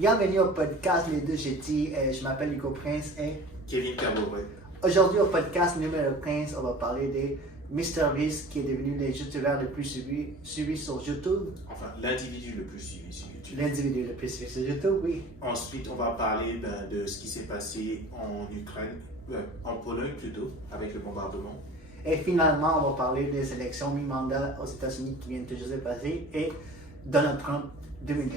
Bienvenue au podcast Les Deux Jetis. Je m'appelle Hugo Prince et Kevin Cabouret. Aujourd'hui au podcast numéro 15, on va parler de MrBeast qui est devenu le youtubeur le plus suivi sur YouTube. Enfin, l'individu le plus suivi sur YouTube. L'individu le plus suivi sur YouTube, oui. Ensuite, on va parler de ce qui s'est passé en Ukraine, en Pologne plutôt, avec le bombardement. Et finalement, on va parler des élections mi-mandat aux États-Unis qui viennent toujours de passer et Donald Trump 2020.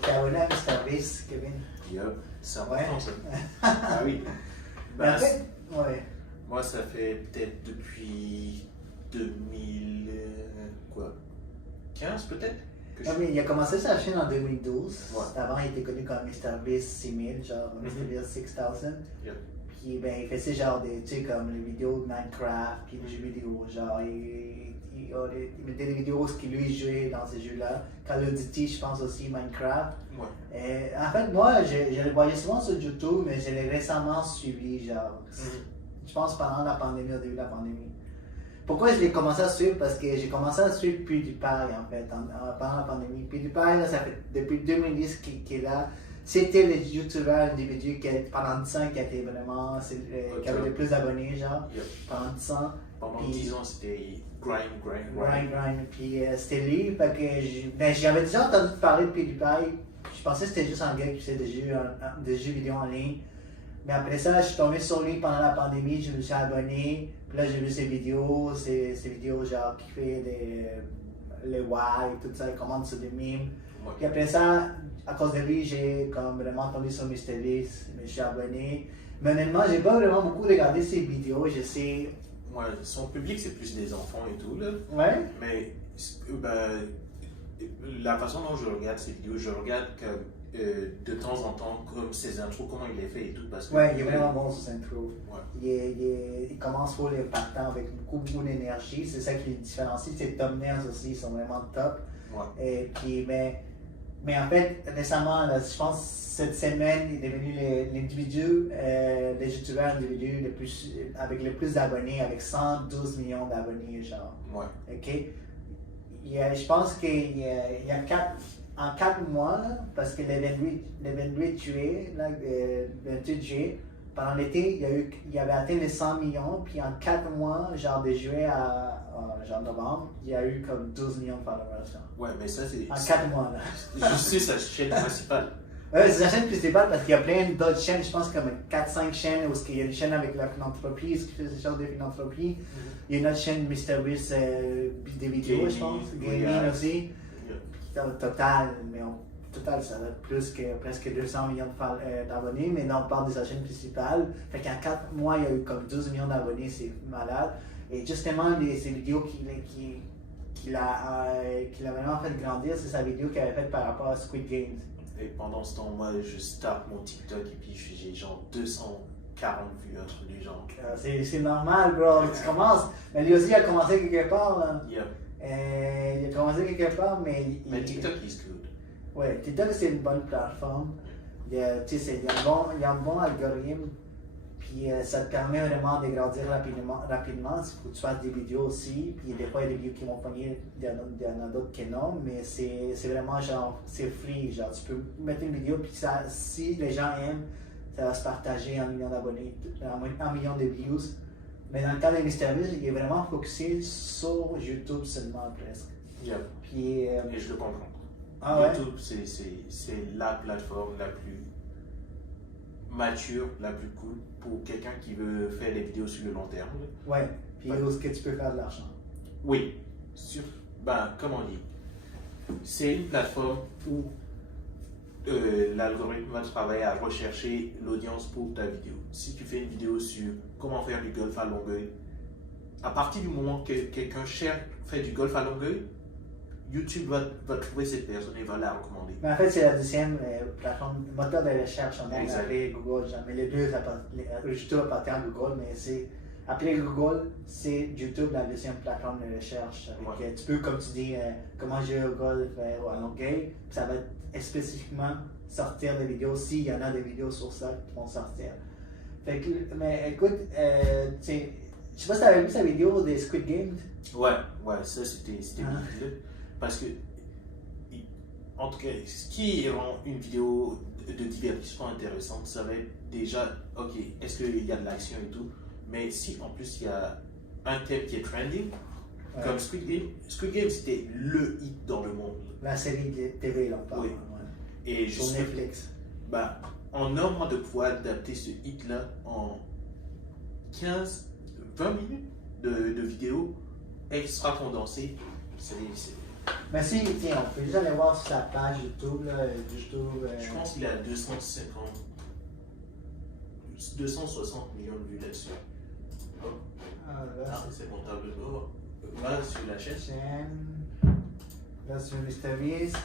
Tu as abonné à MrBeast, Kevin? Yup, c'est Ouais. important ça. Ah oui. Mais en Ben, fait, ouais. moi, ça fait peut-être depuis 2015 peut-être que je Non, mais il a commencé sa chaîne en 2012. Ouais. Avant, il était connu comme MrBeast 6000, genre MrBeast 6000. Yep. Puis ben, il faisait genre des, tu sais, comme les vidéos de Minecraft, puis des jeux vidéo. Genre, il mettait des vidéos où lui jouait dans ces jeux-là. Call of Duty, je pense aussi, Minecraft. Ouais. Et, en fait, moi, je le voyais souvent sur YouTube, mais je l'ai récemment suivi, genre. Je pense pendant la pandémie, au début de la pandémie. Pourquoi je l'ai commencé à suivre? Parce que j'ai commencé à suivre PewDiePie en fait, pendant la pandémie. PewDiePie, là, ça fait depuis 2010 qu'il est là. C'était le youtubeur individu qui pendant 10 ans qui a été vraiment, qui avait le plus d'abonnés, genre, Yep. pendant 10 ans. Pendant Puis- 10 ans, c'était grind. Puis c'était lui, fait que j'avais déjà entendu parler de PewDiePie. Je pensais que c'était juste un gars qui faisait des jeux vidéo en ligne. Mais après ça, je suis tombé sur lui pendant la pandémie, je me suis abonné. Puis là, j'ai vu ses vidéos, ses vidéos genre qui fait les why, tout ça, il commente sur des memes. Ouais. Puis après ça, à cause de lui, j'ai comme vraiment tombé sur MrBeast, je me suis abonné. Mais honnêtement, j'ai pas vraiment beaucoup regardé ses vidéos, je sais. Ouais, son public, c'est plus des enfants et tout, là. Ouais? Mais la façon dont je regarde ces vidéos, je regarde que de temps en temps, comme ses intros, comment il les fait et tout. Parce que, Ouais, il est vraiment bon sur ses intros. Ouais. Il commence full impactant avec beaucoup d'énergie, c'est ça qui le différencie. Ses thumbnails aussi, ils sont vraiment top. Ouais. Et puis, mais en fait, récemment, là, je pense cette semaine, il est devenu l'individu, le youtubeur individu avec le plus d'abonnés, avec 112 millions d'abonnés, genre. Ouais. OK? Je pense qu'il y a en 4 mois, là, parce que le 28 juillet, là, le 28 juillet, pendant l'été, il avait atteint les 100 millions, puis en 4 mois, genre de juillet à genre novembre, il y a eu comme 12 millions de followers. Genre. Ouais, mais ça, c'est. En 4 mois, là. Je sais sa chaîne principale. Ouais, c'est la chaîne principale parce qu'il y a plein d'autres chaînes, je pense comme 4-5 chaînes, où il y a une chaîne avec la philanthropie, qui fait des choses de philanthropie. Il y a une autre chaîne, MrBeast, des vidéos, je pense. Gaming, Gaming oui, aussi. Au total, total, ça va être plus que presque 200 millions d'abonnés, mais là on parle de sa chaîne principale. Fait qu'en 4 mois, il y a eu comme 12 millions d'abonnés, c'est malade. Et justement, ces vidéos qu'il a vraiment fait grandir, c'est sa vidéo qu'il avait faite par rapport à Squid Games. Et pendant ce temps, moi, je starte mon TikTok et puis j'ai genre 240 vues, un truc du genre. C'est normal, bro, tu commences. Mais lui aussi, il a commencé quelque part, là. Yep. Il a commencé quelque part, mais. Mais TikTok is good. Ouais, TikTok, c'est une bonne plateforme. Il y a un bon algorithme. Puis ça te permet vraiment de grandir rapidement. Il faut que tu fasses des vidéos aussi. Puis des fois, il y a des vidéos qui vont pogner, il y en a d'autres qui non. Mais c'est vraiment genre, c'est free. Genre, tu peux mettre une vidéo, puis ça, si les gens aiment, ça va se partager 1 million d'abonnés, 1 million de views. Mais dans le cas de MrBeast, il est vraiment focusé sur YouTube seulement presque. Yep. Puis, Et je le comprends. ah ouais? YouTube, c'est la plateforme la plus mature, la plus cool pour quelqu'un qui veut faire des vidéos sur le long terme. Ouais. Puis Ouais. où est-ce que tu peux faire de l'argent? Oui, comme on dit, c'est une plateforme où l'algorithme va travailler à rechercher l'audience pour ta vidéo. Si tu fais une vidéo sur comment faire du golf à Longueuil, à partir du moment que quelqu'un fait du golf à Longueuil, YouTube va trouver cette personne et va la recommander. Mais en fait, c'est la deuxième plateforme, moteur de recherche en anglais, Exact. après Google. Mais les deux, YouTube appartient à Google, mais c'est après Google, c'est YouTube la deuxième plateforme de recherche. Avec, tu peux, comme tu dis, comment jouer au golf à Longueuil, ça va spécifiquement sortir des vidéos, s'il y en a des vidéos sur ça qui vont sortir. Fait que, mais écoute, je sais pas si tu avais vu sa vidéo des Squid Games. Ouais, ça c'était Ah. ridicule. Parce que en tout cas, ce qui rend une vidéo de divertissement intéressante, ça va être déjà, ok, est-ce qu'il y a de l'action et tout, mais si en plus il y a un thème qui est trending, comme Squid Game c'était le hit dans le monde. La série de TV, là, on parle. Oui. Et Sur Netflix. Bah, en un mois de pouvoir adapter ce hit-là en 15-20 minutes de vidéo extra condensée, c'est... Mais si, tiens, on peut juste aller voir sur sa page YouTube, là, Je pense qu'il a 260 millions de vues là-dessus. C'est mon tableau de bord. Là, sur la chaîne. Là, sur MrBeast.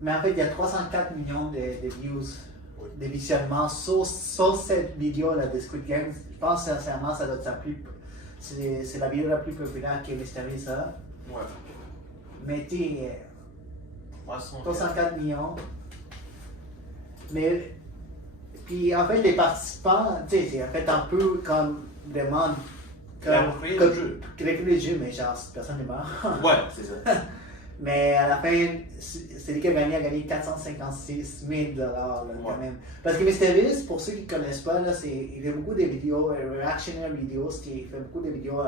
Mais en fait, il y a 304 millions de views, de visionnements sur cette vidéo-là de Squid Game. Je pense sincèrement ça doit être c'est la vidéo la plus populaire que MrBeast a. Ouais. Mais tu sais, 304 millions. Mais, puis en fait, les participants, tu sais, c'est en fait un peu comme vraiment. Comme créer le jeu, mais genre, personne n'est mort. Ouais, c'est ça. Mais à la fin, celui qui a gagné 456 000 là, quand même. Parce que MrBeast, pour ceux qui ne connaissent pas, là, il fait beaucoup de vidéos, reactionary videos, il fait beaucoup de vidéos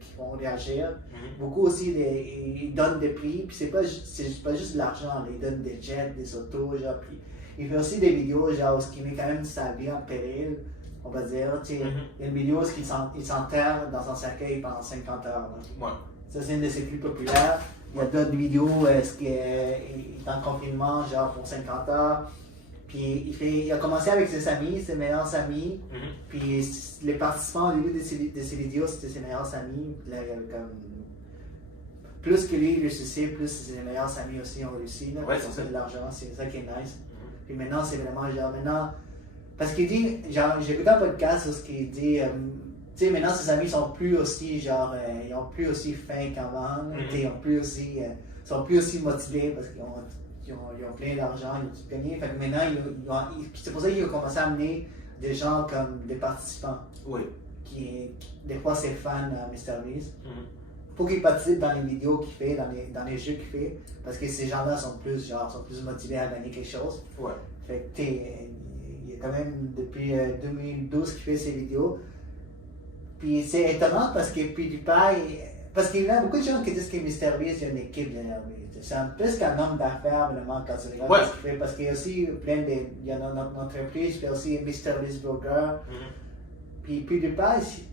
qui font réagir. Beaucoup aussi, il donne des prix, puis c'est pas juste de l'argent, il donne des jets, des autos, genre, puis il fait aussi des vidéos, genre, où il met quand même sa vie en péril, on va dire. Il y a une vidéo où il s'enterre dans un cercueil pendant 50 heures. Ouais. Ça, c'est une de ses plus populaires. Il y a d'autres vidéos où il est en confinement, genre pour 50 heures. Puis il a commencé avec ses amis, ses meilleurs amis. Puis les participants au début de ces vidéos, c'était ses meilleurs amis. Là, comme, plus que lui réussissait, plus ses meilleurs amis aussi ont réussi. Là, ouais, ils ont fait de l'argent, c'est ça qui est nice. Puis maintenant, c'est vraiment genre, parce qu'il dit, genre, j'ai écouté un podcast où il dit, tu sais, maintenant ses amis sont plus aussi, genre, ils ont plus aussi faim qu'avant, ils sont plus aussi motivés parce qu'ils ont plein d'argent, ils ont tout gagné. Fait que maintenant, c'est pour ça qu'ils ont commencé à amener des gens comme des participants. Oui. Qui des fois, c'est fans à MrBeast. Pour qu'ils participent dans les vidéos qu'il fait, dans les jeux qu'il fait, parce que ces gens-là sont plus motivés à gagner quelque chose. Ouais. Fait que, il y a quand même depuis 2012 qu'il fait ces vidéos. Puis c'est étonnant parce que PewDiePie, parce qu'il y a beaucoup de gens qui disent que MrBeast, il y a une équipe derrière lui. C'est plus qu'un homme d'affaires, vraiment, quand tu regardes ce qu'il fait. Parce qu'il y a aussi il y a notre entreprise, puis aussi MrBeast Burger. Puis PewDiePie,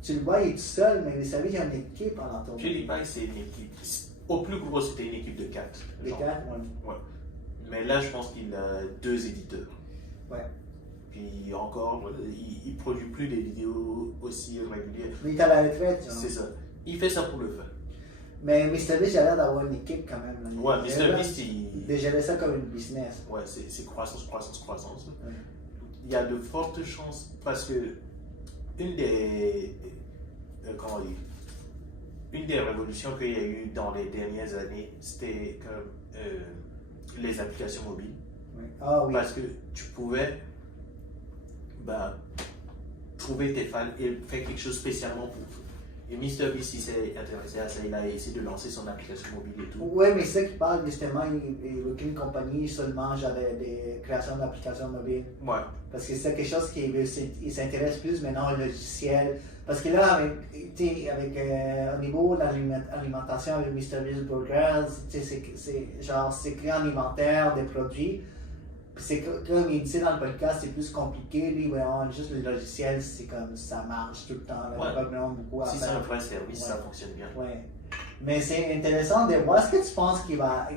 tu le vois, il est tout seul, mais MrBeast, il y a une équipe en entour. PewDiePie, c'est une équipe. Au plus gros, c'était une équipe de 4. De 4, ouais. Mais là, je pense qu'il a 2 éditeurs. Ouais. Puis encore, il ne produit plus des vidéos aussi régulières. Il est à la retraite, genre. C'est ça. Il fait ça pour le fun. Mais MrBeast, il a l'air d'avoir une équipe quand même. Là. Ouais, MrBeast, il gérait ça comme une business. Ouais, c'est croissance. Ouais. Il y a de fortes chances parce que une des révolutions qu'il y a eu dans les dernières années, c'était comme les applications mobiles. Oui. Ah oui. Parce que tu pouvais trouver tes fans et faire quelque chose spécialement pour eux. Et MrBeast, il s'est intéressé à ça, il a essayé de lancer son application mobile et tout. Oui, mais c'est ça qui parle justement, il veut qu'une compagnie seulement genre des créations d'applications mobiles. Ouais. Parce que c'est quelque chose il s'intéresse plus maintenant au logiciel. Parce que là, au niveau de l'alimentation avec MrBeast Burgers, c'est créer un inventaire des produits. C'est comme il dit dans le podcast, c'est plus compliqué. Lui, vraiment, juste le logiciel, c'est comme ça marche tout le temps. Là, il n'y a pas vraiment beaucoup à faire. Si c'est un vrai service, ça fonctionne bien. Ouais. Mais c'est intéressant de voir. Est-ce que tu penses qu'il va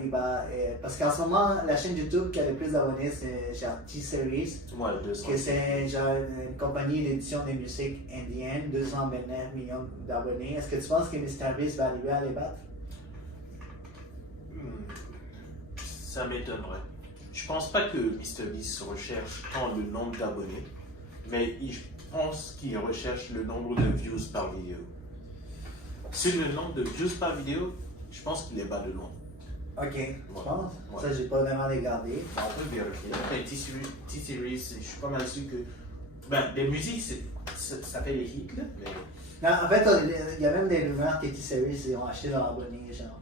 parce qu'en ce moment, la chaîne YouTube qui a le plus d'abonnés, c'est genre T-Series. Ouais, 200. Que c'est genre une compagnie d'édition de musique indienne, 229 millions d'abonnés. Est-ce que tu penses que MrBeast va arriver à les battre? Ça m'étonnerait. Je pense pas que MrBeast recherche tant le nombre d'abonnés, mais je pense qu'il recherche le nombre de views par vidéo. Sur le nombre de views par vidéo, je pense qu'il est bas de loin. Ok, tu penses? Ouais. Ça, j'ai pas vraiment regardé. On peut vérifier. Après T-Series, je suis pas mal sûr que. Des musiques, ça fait les hits, là. Mais... Non, en fait, il y a même des rumeurs que T-Series ont acheté leur abonné, genre.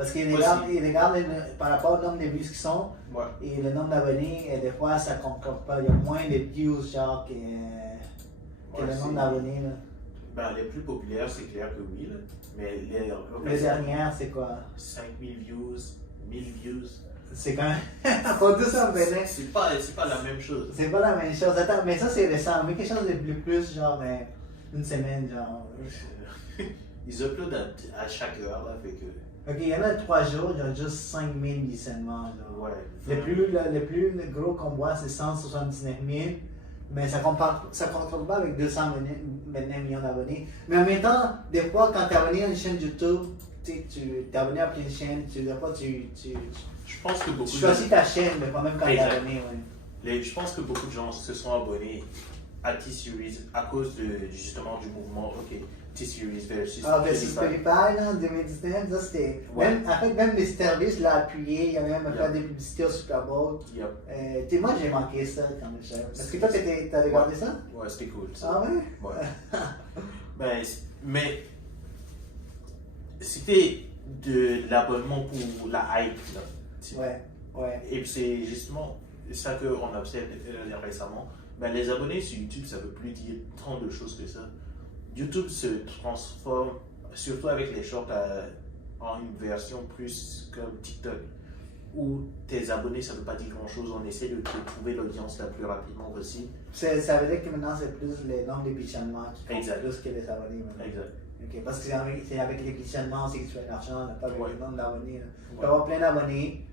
Parce qu'ils Moi regardent, aussi. ils regardent par rapport au nombre de views qui sont Ouais. et le nombre d'abonnés, et des fois ça ne concorde pas. Il y a moins de views genre que Ouais, le c'est- nombre d'abonnés. Là. Ben, les plus populaires, c'est clair que oui, là. Mais Les dernières, c'est quoi? 5000 views, 1000 views. C'est quand même. Faut tout ça revenir. C'est pas la même chose. C'est pas la même chose. Attends, mais ça c'est récent. Mais quelque chose de plus, genre, une semaine, genre. Ils uploadent à chaque heure, là, fait que. Ok, il y en a 3 jours, il y a juste 5000 visionnements. Genre. Ouais. Le plus gros qu'on voit, c'est 179 000. Mais ça ne concorde pas avec 229 millions d'abonnés. Mais en même temps, des fois, quand tu es abonné à une chaîne YouTube, tu es abonné à plein de chaînes, des fois, tu Je pense que beaucoup choisis ta chaîne, mais pas même quand tu es Exact. abonné. Ouais. Je pense que beaucoup de gens se sont abonnés à T-Series à cause justement du mouvement, ok, T-Series versus Ah, versus PewDiePie. PewDiePie, là, en 2019, ça c'était. Ouais. En fait, même les services l'ont appuyé, il a même Yeah. fait des publicités au Super Bowl. Yep. Moi, j'ai manqué ça quand même. Parce que toi, t'as regardé ça? Ouais, c'était cool. Ça. Ah ouais? Ouais. Mais c'était de l'abonnement pour la hype, là. Ouais, ouais. Et c'est justement ça qu'on observe récemment. Ben, les abonnés sur YouTube, ça ne veut plus dire tant de choses que ça. YouTube se transforme, surtout avec les shorts, en une version plus comme TikTok, où tes abonnés, ça ne veut pas dire grand-chose. On essaie de trouver l'audience la plus rapidement possible. Ça veut dire que maintenant, c'est plus le nombre de visionnements qui compte Exact. plus que les abonnés. Maintenant. Exact. Okay, parce que c'est avec les visionnements c'est que tu fais de l'argent, pas avec Ouais. le nombre d'abonnés. Là. Tu peux Ouais. avoir plein d'abonnés.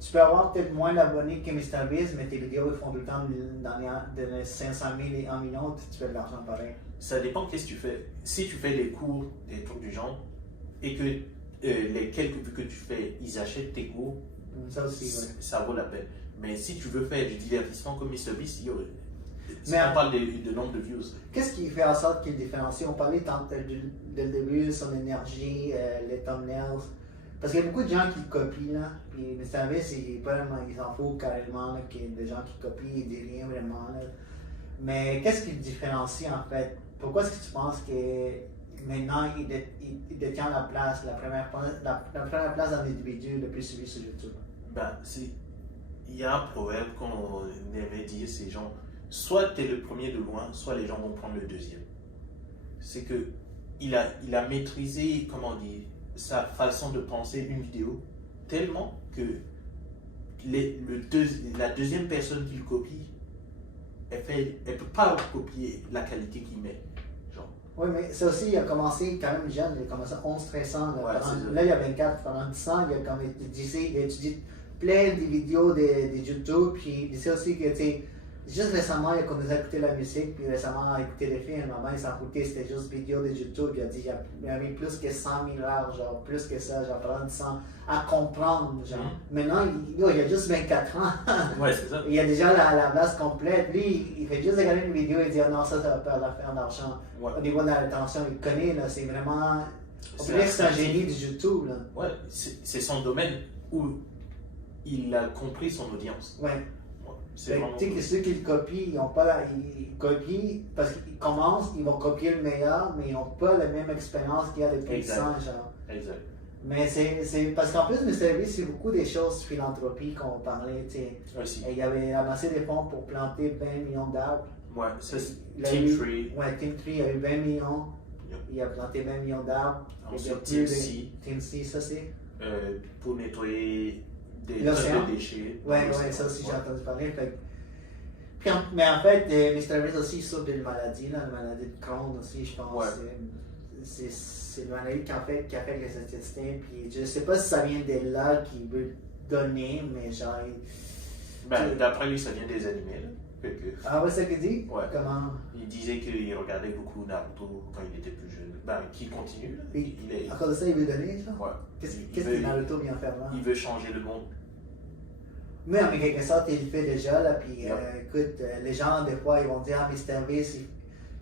Tu peux avoir peut-être moins d'abonnés que MrBeast, mais tes vidéos ils font tout le temps de 500 000 et 1 million, tu fais de l'argent pareil. Ça dépend de qu'est-ce que tu fais. Si tu fais des cours, des trucs du genre, et que les quelques vues que tu fais, ils achètent tes cours, Ça aussi, ouais. ça vaut la peine. Mais si tu veux faire du divertissement comme MrBeast, Mais on parle de nombre de views. Qu'est-ce qui fait en sorte qu'il différencie? On parlait tant dès le début, son énergie, les thumbnails. Parce qu'il y a beaucoup de gens qui le copient, là. Puis MrBeast, il s'en fout carrément, là, qu'il y ait des gens qui copient, il dit rien vraiment, là. Mais qu'est-ce qui le différencie, en fait? Pourquoi est-ce que tu penses que maintenant, il détient la place, la première place d'individu le plus suivi sur YouTube? Ben, il y a un proverbe qu'on aimait dire, c'est genre, soit tu es le premier de loin, soit les gens vont prendre le deuxième. C'est que il a maîtrisé, comment dire, sa façon de penser une vidéo tellement que la deuxième personne qui le copie, elle peut pas copier la qualité qu'il met. Genre. Oui, mais ça aussi, il a commencé quand même jeune, il a commencé à 11-13 ans. Là, Ouais, c'est ça. Là, il a 24, pendant 10 ans, il a étudié plein de vidéos de YouTube, puis il sait aussi que, tu sais, juste récemment, il a commencé à écouter la musique, puis récemment, à écouter des films, avant, il s'en foutait, c'était juste vidéos de YouTube, il a dit, il a mis plus que 100 000 heures, genre, plus que ça, genre, pendant 10 ans, à comprendre, genre. Maintenant, il a juste 24 ans. Ouais, c'est ça. Il a déjà la base complète. Lui, il fait juste regarder une vidéo et dire non, ça va faire d'argent. Ouais. Au niveau de la rétention, il connaît, là, c'est vraiment. On peut C'est dire que c'est un un- génie du YouTube, là. Ouais, c'est son domaine où il a compris son audience. Ouais. Ouais, c'est Fait que, vraiment tu sais que cool. ceux qui le copient, ils ont pas ils copient parce qu'ils commencent, ils vont copier le meilleur, mais ils n'ont pas la même expérience qu'il y a depuis 10 Exact. ans, genre. Exact. Mais c'est parce qu'en plus, MrBeast, c'est beaucoup des choses philanthropiques qu'on parlait, tu sais. Aussi. Et il avait amassé des fonds pour planter 20 millions d'arbres. Ouais, ça c'est Il a Team eu- Tree. Ouais, Team Tree a eu 20 millions. Yep. Il a planté 20 millions d'arbres. Il y a Ensuite, plus Team de- C, Team C, ça c'est. pour nettoyer des L'océan. tonnes de déchets. Ouais, dans ouais, l'océan. ça aussi j'ai Ouais. entendu parler. Puis mais en fait, MrBeast aussi il souffre d'une maladie, là, une maladie de Crohn aussi, je pense. Ouais. C'est une maladie qui affecte les intestins. Puis je sais pas si ça vient de là qu'il veut donner, mais genre. Ben, d'après lui, ça vient des animés. Là. Fait que, Ah ouais, c'est ça qu'il dit? Ouais. Comment? il disait qu'il regardait beaucoup Naruto quand il était plus jeune. Ben, qu'il continue. Là. Puis, Il est, à cause de ça, il veut donner, ça? ouais. Qu'est-ce Il que veut- Naruto vient faire là? Il veut changer le monde. Mais en quelque sorte, il le fait déjà, là, puis Yep. écoute, les gens, des fois, ils vont dire, ah, MrBeast,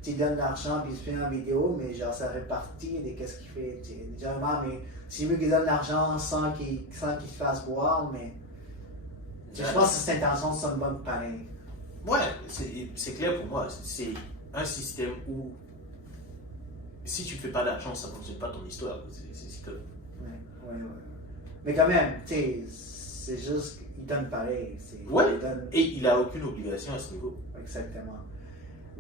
tu donnes de l'argent, puis il se fait en vidéo, mais genre, ça répartit de qu'est-ce qu'il fait, tu sais. Généralement, mais c'est mieux qu'il donne de l'argent sans qu'il se fasse boire, mais je pense que ses intentions sont bonnes pareil. Ouais, c'est clair pour moi. C'est un système où si tu ne fais pas d'argent, ça ne fonctionne pas ton histoire. C'est comme. Ouais, ouais, ouais. Mais quand même, tu sais, c'est juste qu'il donne pareil. Ouais, il donne... et il n'a aucune obligation à ce niveau. Exactement.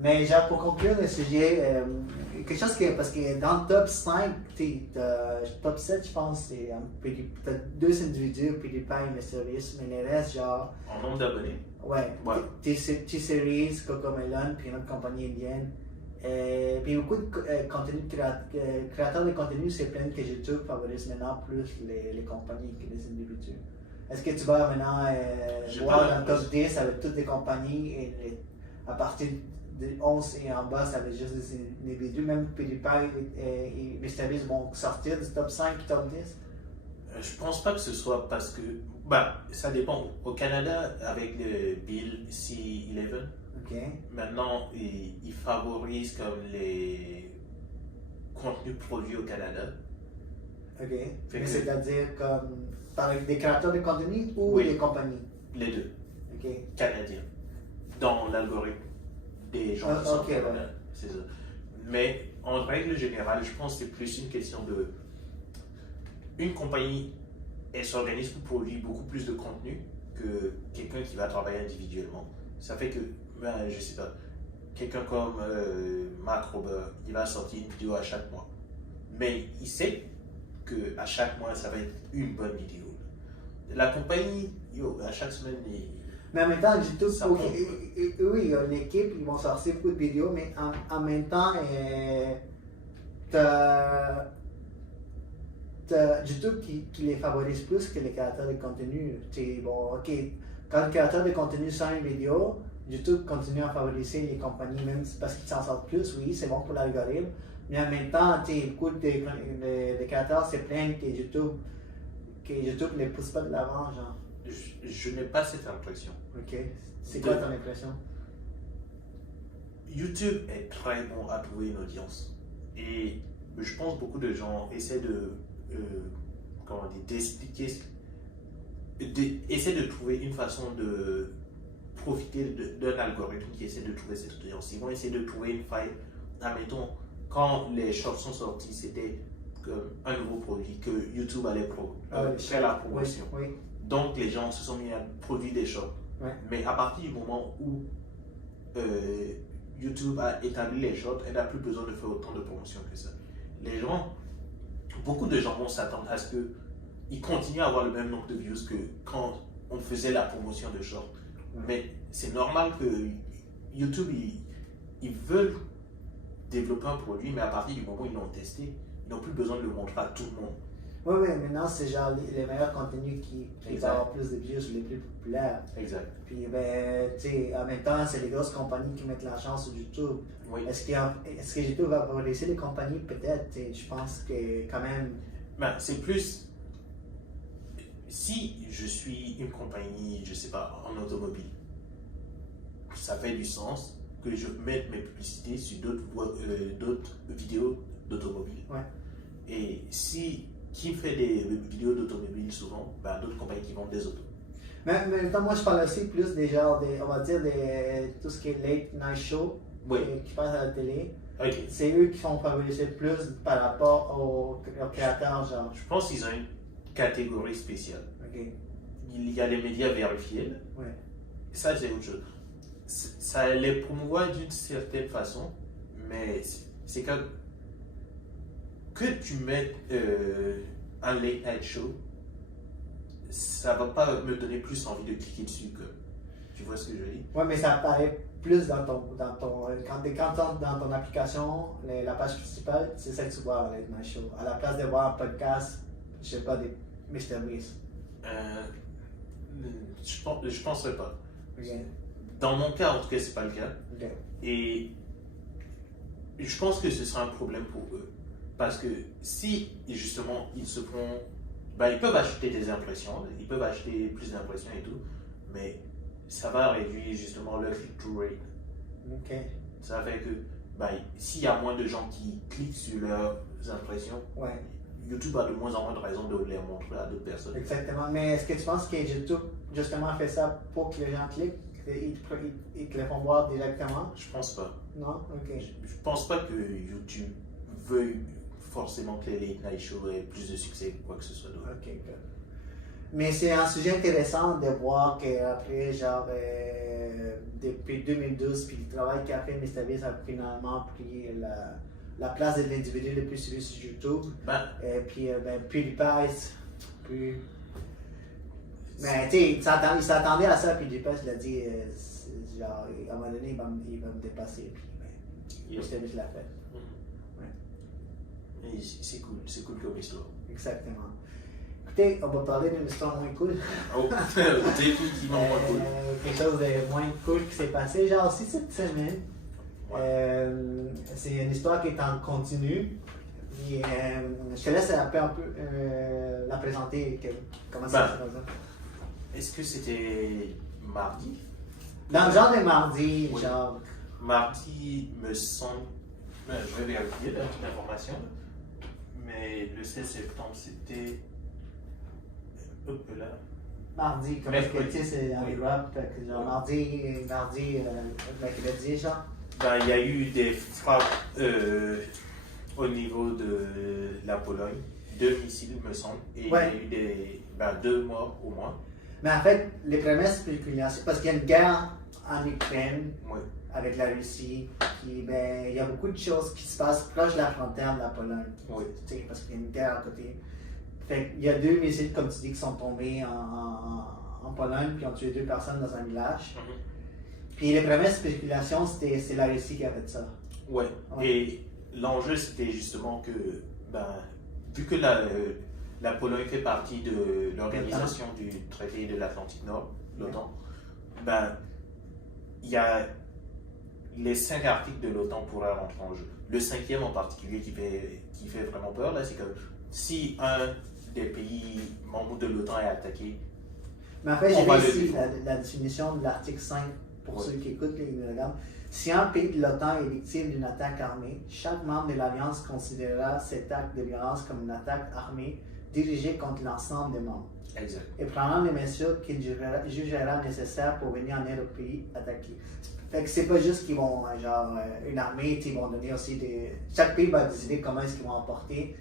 Mais genre, pour conclure le sujet, quelque chose que, parce que dans le top 5, top 7, je pense, c'est t'as 2 individus, PewDiePie et MrBeast, mais les restes, genre. En nombre d'abonnés. Ouais, Ouais. T-Series, Cocomelon, puis une autre compagnie indienne. Puis beaucoup de créateurs de contenu se plaignent que YouTube favorise maintenant plus les compagnies que les individus. Est-ce que tu vas maintenant voir dans le top 10 avec toutes les compagnies et à partir de 11 et en bas, ça va juste des individus, même PewDiePie et MrBeast vont sortir du top 5 et top 10? Je pense pas que ce soit parce que. Bah, ça dépend. Au Canada, avec le Bill C-11, maintenant, il favorise comme les contenus produits au Canada. Ok. Mais c'est-à-dire comme par des créateurs de contenu ou Oui. des compagnies? Les deux. Ok. Canadiens. Dans l'algorithme des gens qui sont au Canada. Ouais. C'est ça. Mais en règle générale, je pense que c'est plus une question de. Une compagnie, elle s'organise pour produire beaucoup plus de contenu que quelqu'un qui va travailler individuellement. Ça fait que, ben, je sais pas, quelqu'un comme Mark Rober, il va sortir une vidéo à chaque mois. Mais il sait qu'à chaque mois, ça va être une bonne vidéo. La compagnie, à chaque semaine, mais en même temps, YouTube, Ça oui, il y a une équipe, ils vont sortir beaucoup de vidéos, mais en même temps, t'as YouTube qui les favorise plus que les créateurs de contenu. Bon, ok, quand le créateur de contenu sort une vidéo, YouTube continue à favoriser les compagnies, même parce qu'ils s'en sortent plus, oui, c'est bon pour l'algorithme. Mais en même temps, beaucoup de créateurs se plaignent que YouTube ne les pousse pas de l'avant, genre. Je n'ai pas cette impression. Ok. C'est quoi ton impression? YouTube est très bon à trouver une audience. Et je pense que beaucoup de gens essaient de essaient de trouver une façon de profiter d'un algorithme qui essaie de trouver cette audience. Ils vont essayer de trouver une faille. Admettons, quand les shorts sont sortis, c'était un nouveau produit que YouTube allait faire la promotion. Oui. Donc les gens se sont mis à produire des shorts. Ouais. Mais à partir du moment où YouTube a établi les shorts, elle n'a plus besoin de faire autant de promotion que ça. Beaucoup de gens vont s'attendre à ce qu'ils continuent à avoir le même nombre de views que quand on faisait la promotion de shorts. Ouais. Mais c'est normal que YouTube, ils veulent développer un produit, mais à partir du moment où ils l'ont testé, ils n'ont plus besoin de le montrer à tout le monde. Oui, maintenant, c'est genre les meilleurs contenus qui vont avoir plus de views, les plus populaires. Exact. Puis, ben, tu sais, en même temps, c'est les grosses compagnies qui mettent l'argent sur YouTube. Oui. Est-ce que YouTube va favoriser les compagnies? Peut-être. Je pense que quand même. Ben, c'est plus. Si je suis une compagnie, je sais pas, en automobile, ça fait du sens que je mette mes publicités sur d'autres vidéos d'automobile. Ouais. Et qui fait des vidéos d'automobile souvent, ben, d'autres compagnies qui vendent des autos. Mais en même temps, moi, je parle aussi plus des genres, on va dire, tout ce qui est late night show qui passe à la télé. Okay. C'est eux qui sont favorisés plus par rapport aux créateurs, genre. Je pense qu'ils ont une catégorie spéciale. Okay. Il y a les médias vérifiés. Ouais. Ça, c'est autre chose. Ça les promouvoit d'une certaine façon, mais c'est que tu mettes un late night show, ça va pas me donner plus envie de cliquer dessus que. Tu vois ce que je veux dire? Ouais, mais ça apparaît plus quand tu entres dans ton application, la page principale, c'est ça que tu vois avec ma show. À la place de voir un podcast, je sais pas, des MrBeast. Je penserais pas. Okay. Dans mon cas, en tout cas, c'est pas le cas. Okay. Et je pense que ce sera un problème pour eux. Parce que si, justement, ils se font. Ben, ils peuvent acheter des impressions, ils peuvent acheter plus d'impressions et tout, mais ça va réduire justement leur click-through rate. Okay. Ça fait que ben, s'il y a moins de gens qui cliquent sur leurs impressions, ouais. YouTube a de moins en moins de raisons de les montrer à d'autres personnes. Exactement. Mais est-ce que tu penses que YouTube, justement, fait ça pour que les gens cliquent et que les font voir directement? Je pense pas. Non? Ok. Je pense pas que YouTube veuille forcément que les late night shows aient plus de succès que quoi que ce soit d'autre. Ok, good. Mais c'est un sujet intéressant de voir qu'après, genre, depuis 2012, puis le travail qu'a fait MrBeast a finalement pris la place de l'individu le plus suivi sur YouTube. Et puis, PewDiePie, plus. Mais tu sais, il s'attendait à ça, puis PewDiePie, il a dit, genre, à un moment donné, il va me dépasser, puis MrBeast l'a fait. Ouais. C'est cool comme histoire. Exactement. Écoutez, on va parler d'une histoire moins cool. Oh, définitivement moins cool. Quelque chose de moins cool qui s'est passé, genre aussi cette semaine. Ouais. C'est une histoire qui est en continu. Et, je te laisse un peu la présenter. Comment ça se passe? Est-ce que c'était mardi? Dans le genre de mardi, oui. Genre. Mardi me semble. Je vais vérifier la petite information. Mais le 16 septembre, c'était. Là. Mardi, comme est-ce que tu sais, c'est dans les rap, genre mardi, mercredi, genre. Il y a eu des frappes au niveau de la Pologne, 2 missiles, me semble, et il y a eu 2 morts au moins. Mais en fait, les premières spéculations, parce qu'il y a une guerre en Ukraine avec la Russie, puis il y a beaucoup de choses qui se passent proche de la frontière de la Pologne, parce qu'il y a une guerre à côté. Fait il y a 2 missiles, comme tu dis, qui sont tombés en Pologne, puis ont tué 2 personnes dans un village. Puis les premières spéculations, c'est la Russie qui a fait ça. Ouais. Et l'enjeu, c'était justement que, vu que la Pologne fait partie de l'organisation du traité de l'Atlantique Nord, l'OTAN, il y a les 5 articles de l'OTAN pourraient rentrer en jeu. Le 5e en particulier qui fait vraiment peur, là, c'est que si un des pays membres de l'OTAN est attaqué. Mais en fait, j'ai vu ici la définition de l'article 5 pour ceux qui écoutent les regardent. Si un pays de l'OTAN est victime d'une attaque armée, chaque membre de l'Alliance considérera cet acte de violence comme une attaque armée dirigée contre l'ensemble des membres. Exact. Et prendra les mesures qu'il jugera nécessaires pour venir en aide au pays attaqué. Fait que c'est pas juste qu'ils vont, genre, une armée, ils vont donner aussi des. Chaque pays va décider comment est-ce qu'ils vont apporter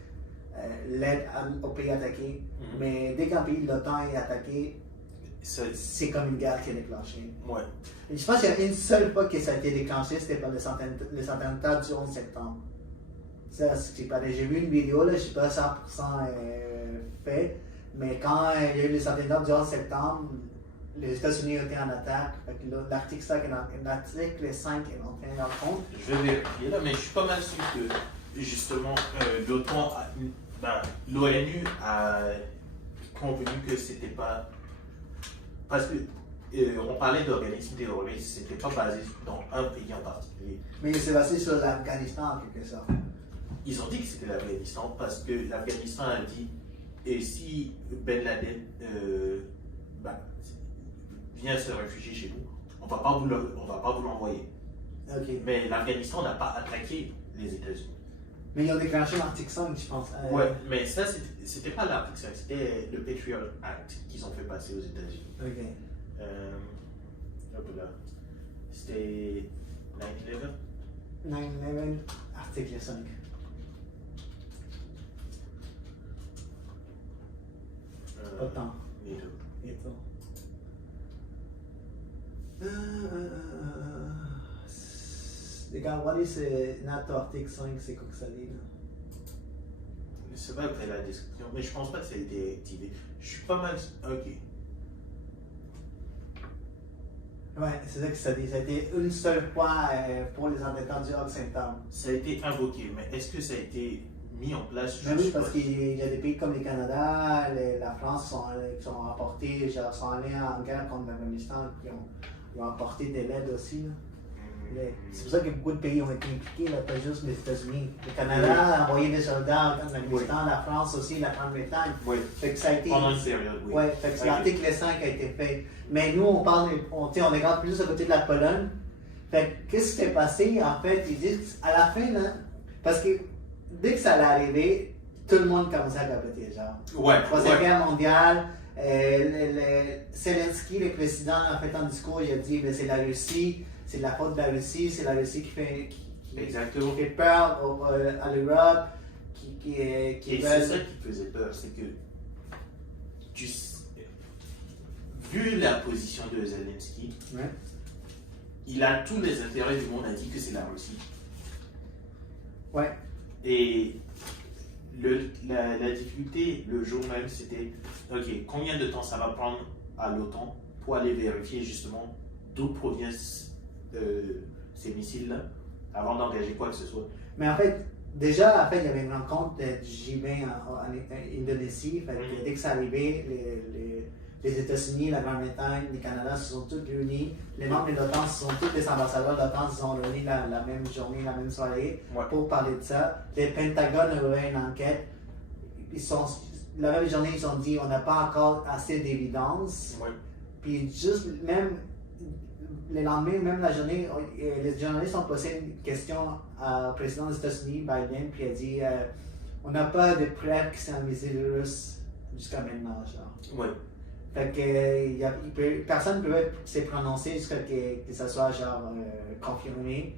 l'aide au pays attaqué. Mais dès qu'un pays de l'OTAN est attaqué, c'est comme une guerre qui est déclenchée. Ouais. Et je pense qu'il y a une seule fois que ça a été déclenché, c'était par les attentats du 11 septembre. Ça, j'ai vu une vidéo, là, je ne suis pas 100% fait, mais quand il y a eu les attentats du 11 septembre, les États-Unis ont été en attaque. L'article 5 est entré en compte. Je vais vérifier là, mais je suis pas mal sûr que justement l'OTAN, l'ONU a convenu que c'était pas. Parce que on parlait d'organismes terroristes, c'était pas basé dans un pays en particulier. Mais c'est basé sur l'Afghanistan en quelque sorte. Ils ont dit que c'était l'Afghanistan parce que l'Afghanistan a dit et si Ben Laden vient se réfugier chez nous, on va pas vous l'envoyer. Okay. Mais l'Afghanistan n'a pas attaqué les États-Unis. Mais ils ont déclenché l'article 5, je pense. Ouais, mais ça, c'était pas l'article 5, c'était le Patriot Act qu'ils ont fait passer aux États-Unis. Ok. Là. C'était 9/11? 9/11, article 5. Autant. Et tout. Les gars, what is NATO article 5, c'est quoi que ça dit là? C'est pas après la description, mais je pense pas que ça a été activé. Je suis pas mal. Ok. Ouais, c'est ça que ça dit. Ça a été une seule fois pour les attentats du 11 septembre. Ça a été invoqué, mais est-ce que ça a été mis en place? Ben oui, parce qu'il y a des pays comme le Canada, la France qui sont apportés, genre, sont allés en guerre contre l'Afghanistan, qui ont apporté de l'aide aussi. Là. C'est pour ça que beaucoup de pays ont été impliqués, là, pas juste les États-Unis. Le Canada a envoyé des soldats en Afghanistan, la France aussi, la Grande-Bretagne. Fait que ça a été. Pendant une période, oui. Ouais, fait que l'article 5 a été fait. Mais nous, on regarde plus à côté de la Pologne. Fait que qu'est-ce qui s'est passé? En fait, ils disent à la fin, là, parce que dès que ça allait arriver, tout le monde commençait à capoter, genre. Ouais. Troisième guerre mondiale. Zelensky, le président, a fait un discours, il a dit c'est la Russie, c'est la faute de la Russie, c'est la Russie qui fait peur à l'Europe, Et c'est ça qui faisait peur, c'est que vu la position de Zelensky, Ouais. il a tous les intérêts du monde à dire que c'est la Russie. Ouais. Et la difficulté, le jour même, c'était, ok, combien de temps ça va prendre à l'OTAN pour aller vérifier justement d'où proviennent ces missiles-là avant d'engager quoi que ce soit. Mais en fait, déjà, il y avait une rencontre du G20 en Indonésie. Fait que dès que ça arrivait, les États-Unis, la Grande-Bretagne, le Canada se sont tous réunis. Les membres de l'OTAN, tous les ambassadeurs de l'OTAN se sont réunis la même journée, la même soirée pour parler de ça. Les Pentagones ont eu une enquête. La même journée, ils ont dit on n'a pas encore assez d'évidence. Ouais. Puis juste même le lendemain, même la journée, les journalistes ont posé une question au président des États-Unis, Biden, puis il a dit on n'a pas de preuves que c'est un missile russe jusqu'à maintenant. Genre. Ouais. Fait que personne ne peut se prononcer jusqu'à que ça soit genre confirmé.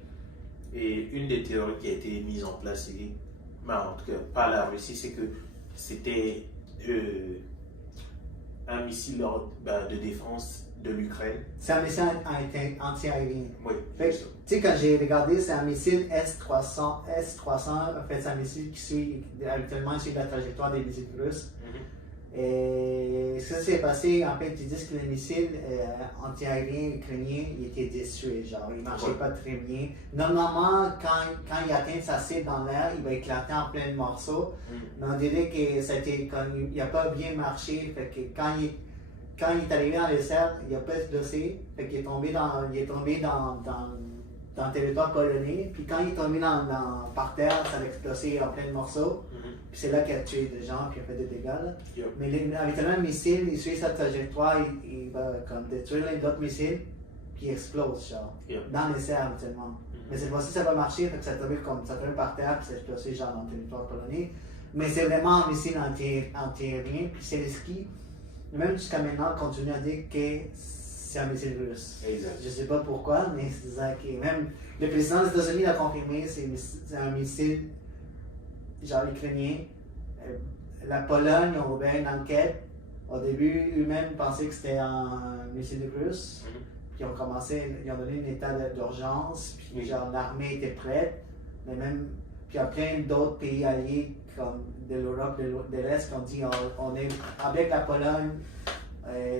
Et une des théories qui a été mise en place, en tout cas par la Russie, c'est que c'était un missile de défense de l'Ukraine. C'est un missile anti-aérien. Oui. Tu sais, quand j'ai regardé, c'est un missile S-300. En fait, c'est un missile qui suit habituellement sur la trajectoire des missiles russes. Et ce qui s'est passé, en fait, ils disent que le missile anti-aérien ukrainien il était détruit, genre, il ne marchait pas très bien. Normalement, quand il atteint sa cible dans l'air, il va éclater en plein de morceaux. Mais on dirait que il n'a pas bien marché, fait que quand il est arrivé dans les cercles, il n'a pas explosé, fait qu'il est tombé dans le territoire polonais, puis quand il est tombé par terre, ça a explosé en plein de morceaux. Puis c'est là qu'il a tué des gens, puis il a fait des dégâts. Là. Mais habituellement, le missile, il suit sa trajectoire, il va comme détruire d'autres missiles, puis il explose, genre, dans les airs habituellement. Mais cette fois-ci, ça va marcher, fait que ça tombe par terre, puis ça a explosé, genre, dans le territoire polonais. Mais c'est vraiment un missile anti-aérien, puis Zelensky, même jusqu'à maintenant, continue à dire que c'est un missile russe. Exact. Je ne sais pas pourquoi, mais c'est ça que même le président des États-Unis l'a confirmé, c'est un missile genre ukrainien. La Pologne a ouvert une enquête. Au début, eux-mêmes pensaient que c'était un missile russe. Puis ils ont donné un état d'urgence. Puis genre l'armée était prête. Mais même, puis il y a plein d'autres pays alliés comme de l'Europe de l'Est qui ont dit on est avec la Pologne.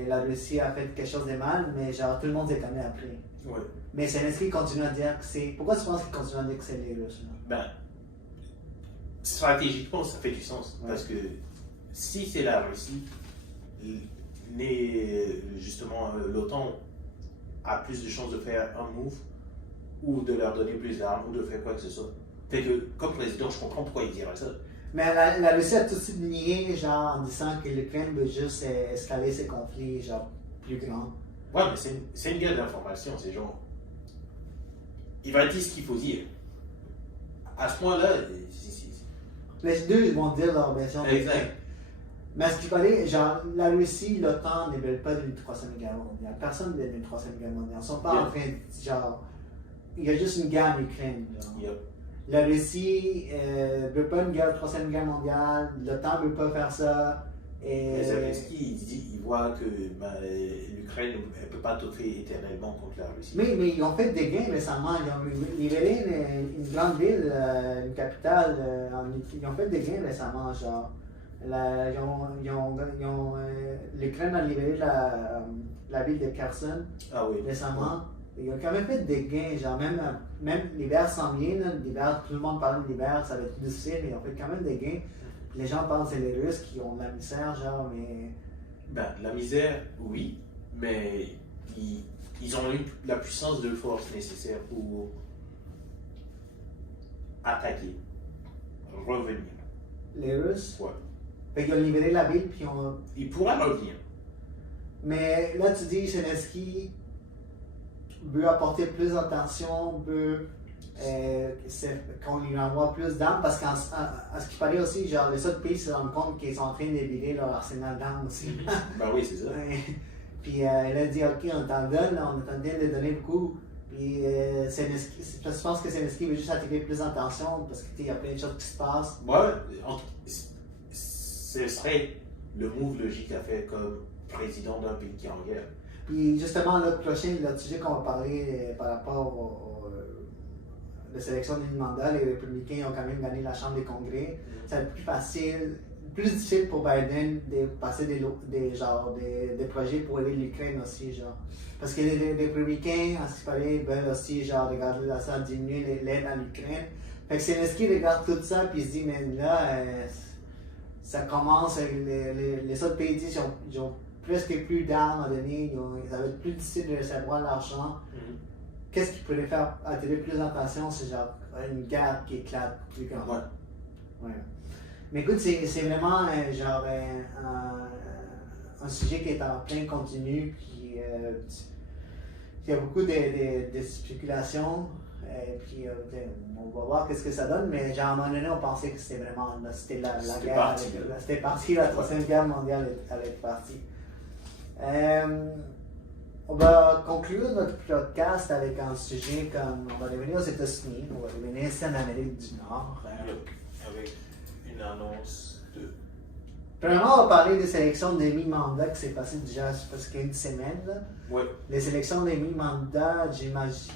La Russie a fait quelque chose de mal, mais genre tout le monde s'est calmé après. Ouais. Mais Zelensky continue à dire que c'est. Pourquoi tu penses qu'il continue à dire que c'est les Russes? Stratégiquement, ça fait du sens. Parce que si c'est la Russie, justement, l'OTAN a plus de chances de faire un move ou de leur donner plus d'armes ou de faire quoi que ce soit. Fait que, comme président, je comprends pourquoi il dirait ça. Mais la Russie a tout de suite nié, genre, en disant que l'Ukraine veut juste escalader ses conflits, genre, plus grands. Ouais, mais c'est une guerre d'information, c'est genre. Il va dire ce qu'il faut dire. À ce point-là, Les deux ils vont dire leur version. Exact. Mais à ce qu'il paraît, genre, la Russie, l'OTAN ne veulent pas d'une troisième guerre mondiale. Personne ne veut d'une troisième guerre mondiale. Ils ne sont pas en train de, genre, il y a juste une guerre en Ukraine. Genre. La Russie ne veut pas une troisième guerre mondiale, l'OTAN ne veut pas faire ça. Et Zelensky, il voit que l'Ukraine ne peut pas toffer éternellement contre la Russie. Mais ils ont fait des gains récemment. Ils ont libéré une grande ville, une capitale. Ils ont fait des gains récemment. Genre, l'Ukraine a libéré la ville de Kherson récemment. Ils ont quand même fait des gains. Genre, même l'hiver s'en vient. L'hiver, tout le monde parle de l'hiver, ça va être difficile, mais ils ont fait quand même des gains. Les gens pensent que c'est les Russes qui ont de la misère, genre, mais. La misère, oui, mais ils ont eu la puissance de force nécessaire pour attaquer, revenir. Les Russes? Ouais. Fait qu'ils ont libéré la ville, puis Ils pourraient revenir. Mais là, tu dis, Zelensky veut apporter plus d'attention, veut qu'on lui envoie plus d'armes, parce qu'à ce qui paraît aussi, genre, les autres pays se rendent compte qu'ils sont en train de vider leur arsenal d'armes aussi. Oui, c'est ça. Puis elle a dit, ok, on t'en donne, on est en train de donner beaucoup. Puis je pense que Zelensky veut juste attirer plus d'attention, parce qu'il y a plein de choses qui se passent. Ouais, ce serait le move logique à faire comme président d'un pays qui est en guerre. Puis justement, l'autre sujet qu'on va parler par rapport la sélection du mandat, les républicains ont quand même gagné la Chambre des Congrès. Ça va être plus facile, plus difficile pour Biden de passer des projets pour aider l'Ukraine aussi, genre. Parce que les républicains, à ce qu'il paraît, veulent aussi, genre, regarder ça, diminuer l'aide à l'Ukraine. Fait que Zelensky regarde tout ça, puis il se dit, mais là, ça commence, les autres pays disent qu'ils ont presque plus d'armes à donner, ça va être plus difficile de recevoir l'argent. Qu'est-ce qui pourrait faire attirer plus d'attention? C'est genre une guerre qui éclate plus grand. Ouais. Mais écoute, c'est vraiment un sujet qui est en plein continu, puis il y a beaucoup de spéculations, puis on va voir qu'est-ce que ça donne, mais genre à un moment donné, on pensait que c'était vraiment c'était la guerre, c'était parti, la Troisième Guerre mondiale allait être partie. On va conclure notre podcast avec un sujet comme on va revenir aux États-Unis, on va revenir ici en Amérique du Nord. Avec une annonce de. Premièrement, on va parler des sélections de mi-mandat qui s'est passé déjà presque une semaine. Là. Ouais. Les sélections de mi-mandat, j'imagine,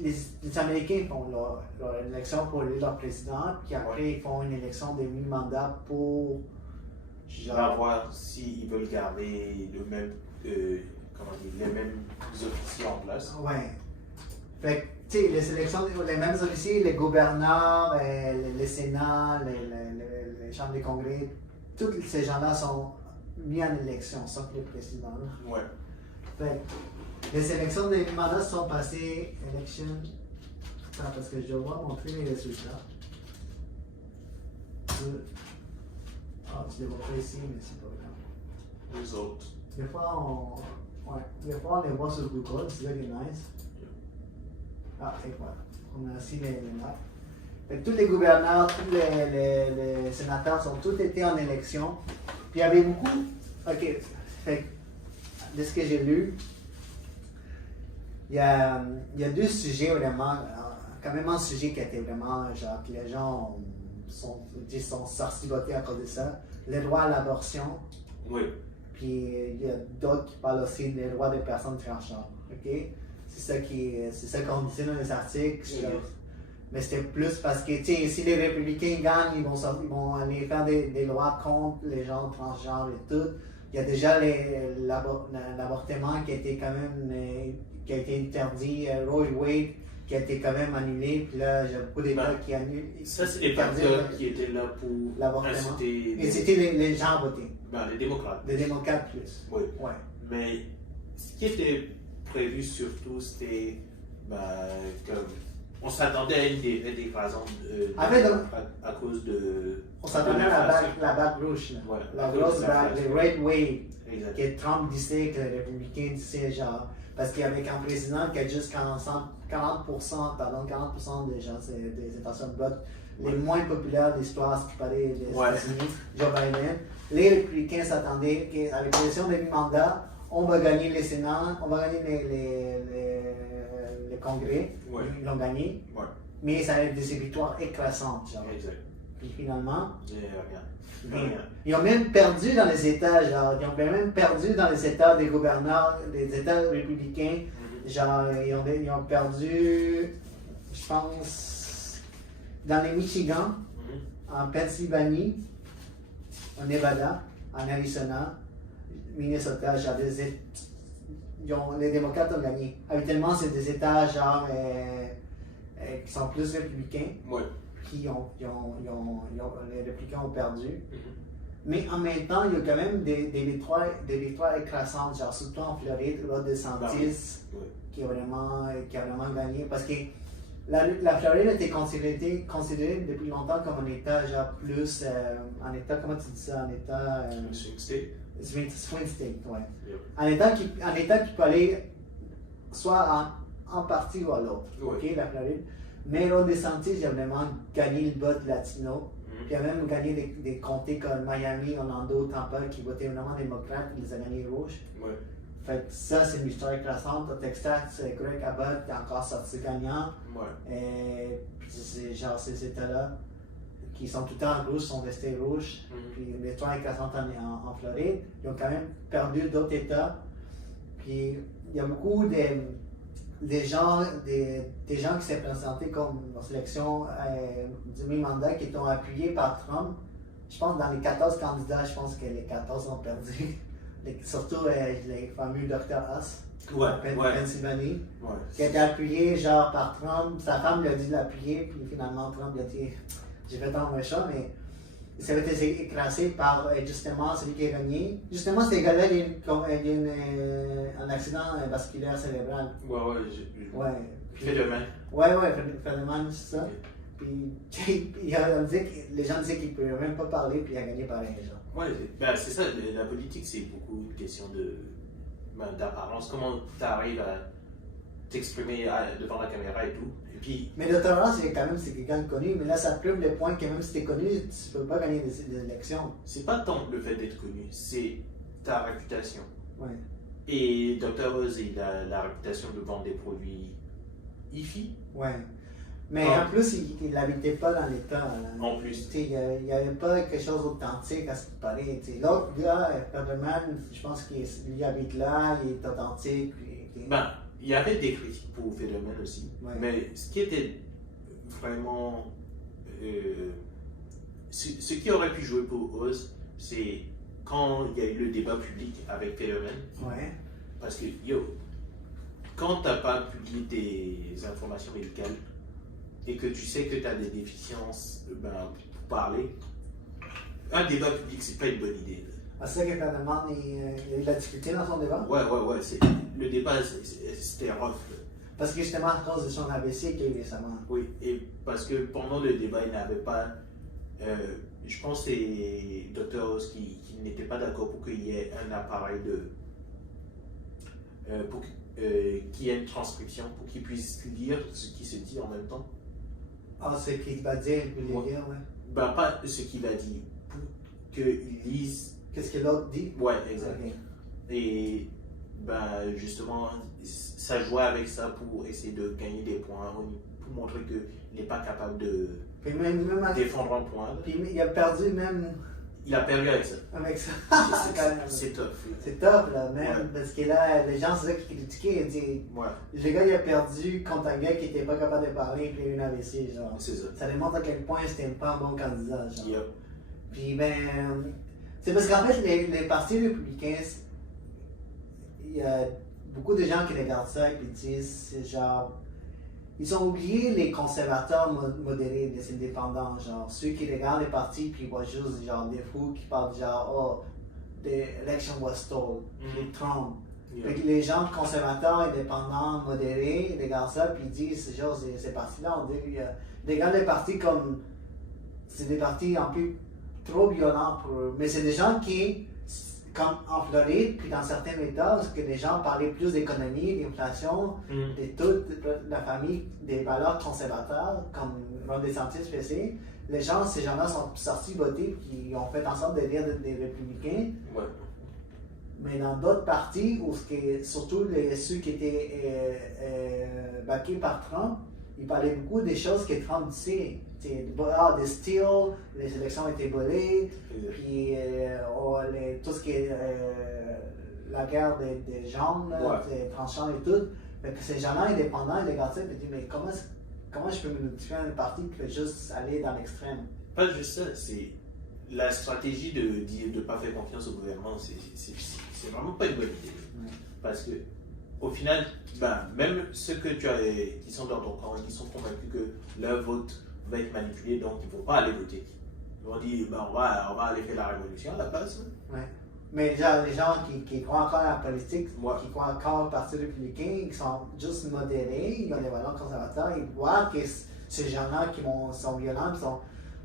les Américains font leur élection pour élire leur président, puis après ils font une élection de mi-mandat pour. On va voir s'ils veulent garder le même. Les mêmes officiers en place. Ouais. Fait que, tu sais, les sélections, les mêmes officiers, les gouverneurs, les sénats, les chambres des congrès, tous ces gens-là sont mis en élection, sauf le président. Ouais. Fait que, les élections des mandats sont passées, Attends, parce que je dois montrer les résultats. Tu les vois pas ici, mais c'est pas grave. Les autres. Des fois, on les voit sur Google, c'est ça qui est nice. Ah, et voilà. On a aussi les notes. Fait que tous les gouverneurs, tous les sénateurs sont tous été en élection. Puis il y avait beaucoup. Ok, fait que, de ce que j'ai lu, il y a deux sujets vraiment, quand même un sujet qui était vraiment, genre, que les gens sont sortis voter à cause de ça. Le droit à l'abortion. Oui. Puis il y a d'autres qui parlent aussi des droits des personnes transgenres. Ok? C'est ça qu'on disait dans les articles. Mais c'était plus parce que si les républicains gagnent, ils vont aller faire des lois contre les gens transgenres et tout. Il y a déjà l'avortement qui a été quand même qui a été interdit, Roe v. Wade qui a été quand même annulé. Puis là, j'ai beaucoup d'États qui annulent. Ça, c'est les facteurs qui étaient là pour l'avortement. inciter les gens à voter. Les démocrates. Les démocrates plus. Oui. Ouais. Mais ce qui était prévu surtout, c'était on s'attendait à une déclaration à cause de. On s'attendait à la bague rouge. Ouais, la grosse bague, le Red Wave. Exact. Que Trump disait, que les républicains disaient, genre. Parce qu'il y avait un président qui a juste 40% des gens, des intentions de vote les moins populaires de l'histoire, ce qui paraît des États-Unis, Joe Biden. Les républicains s'attendaient qu'avec l'élection de mi-mandat, on va gagner les Sénats, on va gagner les congrès. Ouais. Ils l'ont gagné. Ouais. Mais ça a été des victoires écrasantes. Genre. Exact. Puis finalement, rien. Ils ont même perdu dans les États, genre, ils ont même perdu dans les États des gouverneurs, des États républicains. Genre, ils ont perdu, je pense, dans les Michigan, en Pennsylvanie, en Nevada, en Arizona, Minnesota, genre les démocrates ont gagné. Habituellement, c'est des États genre qui sont plus républicains. Ouais. Les républicains ont perdu. Mais en même temps, il y a quand même des victoires écrasantes, genre surtout en Floride, Ron DeSantis, qui a vraiment gagné. Parce que la Floride était considérée depuis longtemps comme un État, genre plus, un État, comment tu dis ça, un État. Swing state. Swing state, ouais. Yep. Un État qui peut aller soit en partie ou à l'autre, ok, la Floride. Mais Ron DeSantis, il a vraiment gagné le vote latino. Puis il a même gagné des comtés comme Miami, Orlando, Tampa, qui votaient vraiment démocrates, il les a gagnés rouges. Ouais. Fait que ça, c'est une histoire écrasante. Au Texas, Greg Abbott est encore sorti gagnant. Ouais. Puis c'est genre ces États-là qui sont tout le temps rouges, sont restés rouges. Puis les trois écrasantes en Floride, ils ont quand même perdu d'autres États. Puis il y a beaucoup des gens qui s'est présentés comme en sélection du même mandat qui ont appuyés par Trump. Je pense que dans les 14 candidats, je pense que les 14 ont perdu. Surtout les fameux Dr. Haas, Pennsylvanie, qui a été appuyé genre par Trump. Sa femme lui a dit de l'appuyer, puis finalement Trump lui a dit j'ai fait un méchant, mais ça avait été écrasé par justement celui qui a gagné. Justement, ce gars-là, il y a eu un accident vasculaire cérébral. Federman. Federman, c'est ça. Puis les gens disaient qu'il ne pouvait même pas parler, puis il a gagné pareil. C'est ça, la politique, c'est beaucoup une question d'apparence. Comment tu arrives à t'exprimer devant la caméra et tout. Et puis, mais le Torrent, c'est quelqu'un de connu, mais là, ça prouve le point que même si tu es connu, tu ne peux pas gagner des élections. C'est pas tant le fait d'être connu, c'est ta réputation. Ouais. Et Dr. Oz, il a la réputation de vendre des produits IFI. Ouais. Mais en plus, il n'habitait pas dans l'État. En plus. Il n'y avait pas quelque chose d'authentique à ce qui paraît. L'autre gars, Federman, je pense qu'il habite là, il est authentique. Il y avait des critiques pour Federman aussi. Ouais. Mais ce qui était vraiment. Ce qui aurait pu jouer pour Oz, c'est quand il y a eu le débat public avec Federman. Ouais. Parce que, quand tu n'as pas publié des informations médicales, et que tu sais que tu as des déficiences pour parler, un débat public, c'est pas une bonne idée. C'est ça que Federman, il a eu de la difficulté dans son débat? Ouais. Le débat, c'était rough. Parce que justement, à cause de son AVC qu'il y a eu récemment. Oui, et parce que pendant le débat, il n'avait pas. Je pense que c'est Dr. Oz qui n'était pas d'accord pour qu'il y ait un appareil qu'il y ait une transcription, pour qu'il puisse lire ce qui se dit en même temps. Ah, ce qu'il va dire, il peut le lire, ouais. Pas ce qu'il a dit, pour qu'il lise. Qu'est-ce que l'autre dit? Ouais, exact. Okay. Et justement, ça jouait avec ça pour essayer de gagner des points, pour montrer qu'il n'est pas capable de défendre un point. Puis il a perdu même. Il a perdu avec ça. Avec ça. C'est tough. C'est top, là, même. Parce que là, les gens, c'est ça qui critiquaient. Ils disaient, le gars, il a perdu contre un gars qui n'était pas capable de parler, puis il a eu une AVC, genre. C'est ça. Ça démontre à quel point c'était pas un bon candidat, genre. Yep. Puis, c'est parce qu'en fait, les partis républicains, il y a beaucoup de gens qui regardent ça et qui disent, c'est genre. Ils ont oublié les conservateurs modérés, les indépendants, genre ceux qui regardent les partis puis ils voient juste genre des fous qui parlent genre oh, the election was stolen, Trump. Yeah. Les gens conservateurs, indépendants, modérés, ils regardent ça puis ils disent genre ces partis-là, ils regardent les partis comme c'est des partis un peu trop violents pour eux. Mais c'est des gens qui, comme en Floride, puis dans certains États, parce que les gens parlaient plus d'économie, d'inflation, de toute la famille, des valeurs conservateurs, comme Ron DeSantis faisait. Ces gens-là sont sortis voter, puis ils ont fait en sorte de lire des républicains. Ouais. Mais dans d'autres partis, surtout ceux qui étaient backés par Trump, ils parlaient beaucoup des choses que Trump disait. Des steals, les élections étaient volées, puis tout ce qui est la guerre des gens, des tranchants et tout. Fait que ces gens-là indépendants, ils regardent ça et ils disent mais comment je peux me notifier un parti qui peut juste aller dans l'extrême? Pas juste ça, c'est la stratégie de ne pas faire confiance au gouvernement, c'est vraiment pas une bonne idée. Parce que au final, même ceux qui sont dans ton camp, qui sont convaincus que leur vote va être manipulé, donc ils ne vont pas aller voter. Ils vont dire, on va aller faire la révolution à la place. Ouais. Mais genre, les gens qui croient encore à la politique, qui croient encore au Parti républicain, qui sont juste modérés, ils ont des valeurs conservateurs, ils voient que ces gens-là qui sont violents,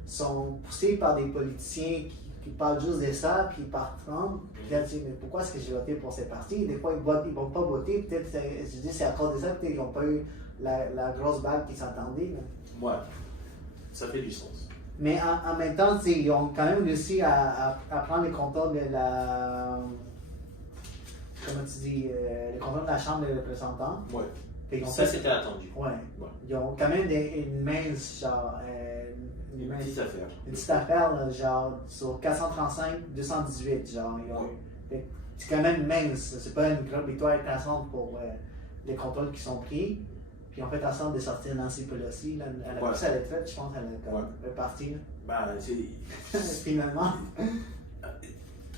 sont poussés par des politiciens qui parlent juste de ça, puis par Trump. Puis là, tu dis, mais pourquoi est-ce que j'ai voté pour ces partis? Des fois, ils ne vont pas voter, peut-être, je dis, c'est à cause de ça, peut-être qu'ils n'ont pas eu la grosse bague qui s'attendait. Ouais. Ça fait du sens. Mais en même temps, ils ont quand même réussi à prendre le contrôle de la. Comment tu dis? Le contrôle de la Chambre des représentants. Ouais. Fait qu'ils ont Ça, fait- c'était attendu. Ouais. Ouais. Ils ont quand même une mince, genre, Une petite affaire. une petite affaire, là, genre, sur 435, 218, genre, ils ont, Ouais. fait que c'est quand même mince, c'est pas une grande victoire intéressante pour les contrôles qui sont pris. Puis ils ont fait en sorte de sortir Nancy Pelosi, là, elle a Ouais. pu sa retraite, je pense, elle est comme repartie, là. Ben, Finalement.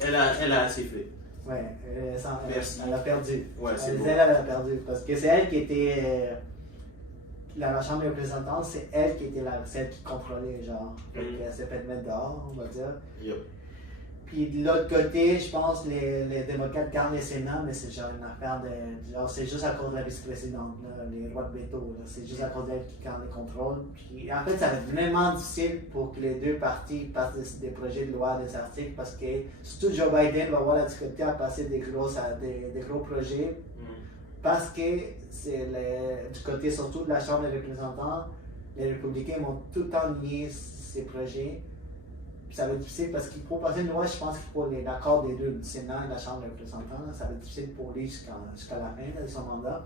elle a assez fait. Ouais, Merci. elle a perdu. Ouais, c'est Elle, beau. elle a perdu, parce que c'est elle qui était, la Chambre des représentants, c'est elle qui était celle qui contrôlait, genre. Fait qu'elle s'est fait mettre dehors, on va dire. Yep. Puis de l'autre côté, je pense les démocrates gardent le Sénat, mais c'est genre une affaire de. Genre, c'est juste à cause de la vice-présidente, là, les droits de veto. Là. C'est juste à cause d'elle qui garde le contrôle. Puis en fait, ça va être vraiment difficile pour que les deux partis passent des projets de loi, des articles, parce que surtout Joe Biden va avoir la difficulté à passer des gros projets. Parce que c'est du côté surtout de la Chambre des représentants, les républicains vont tout le temps nier ces projets. Puis ça va être difficile parce qu'il faut passer une loi, je pense qu'il faut l'accord des deux, du Sénat et de la Chambre des représentants. Ça va être difficile pour lui jusqu'à la fin là, de son mandat.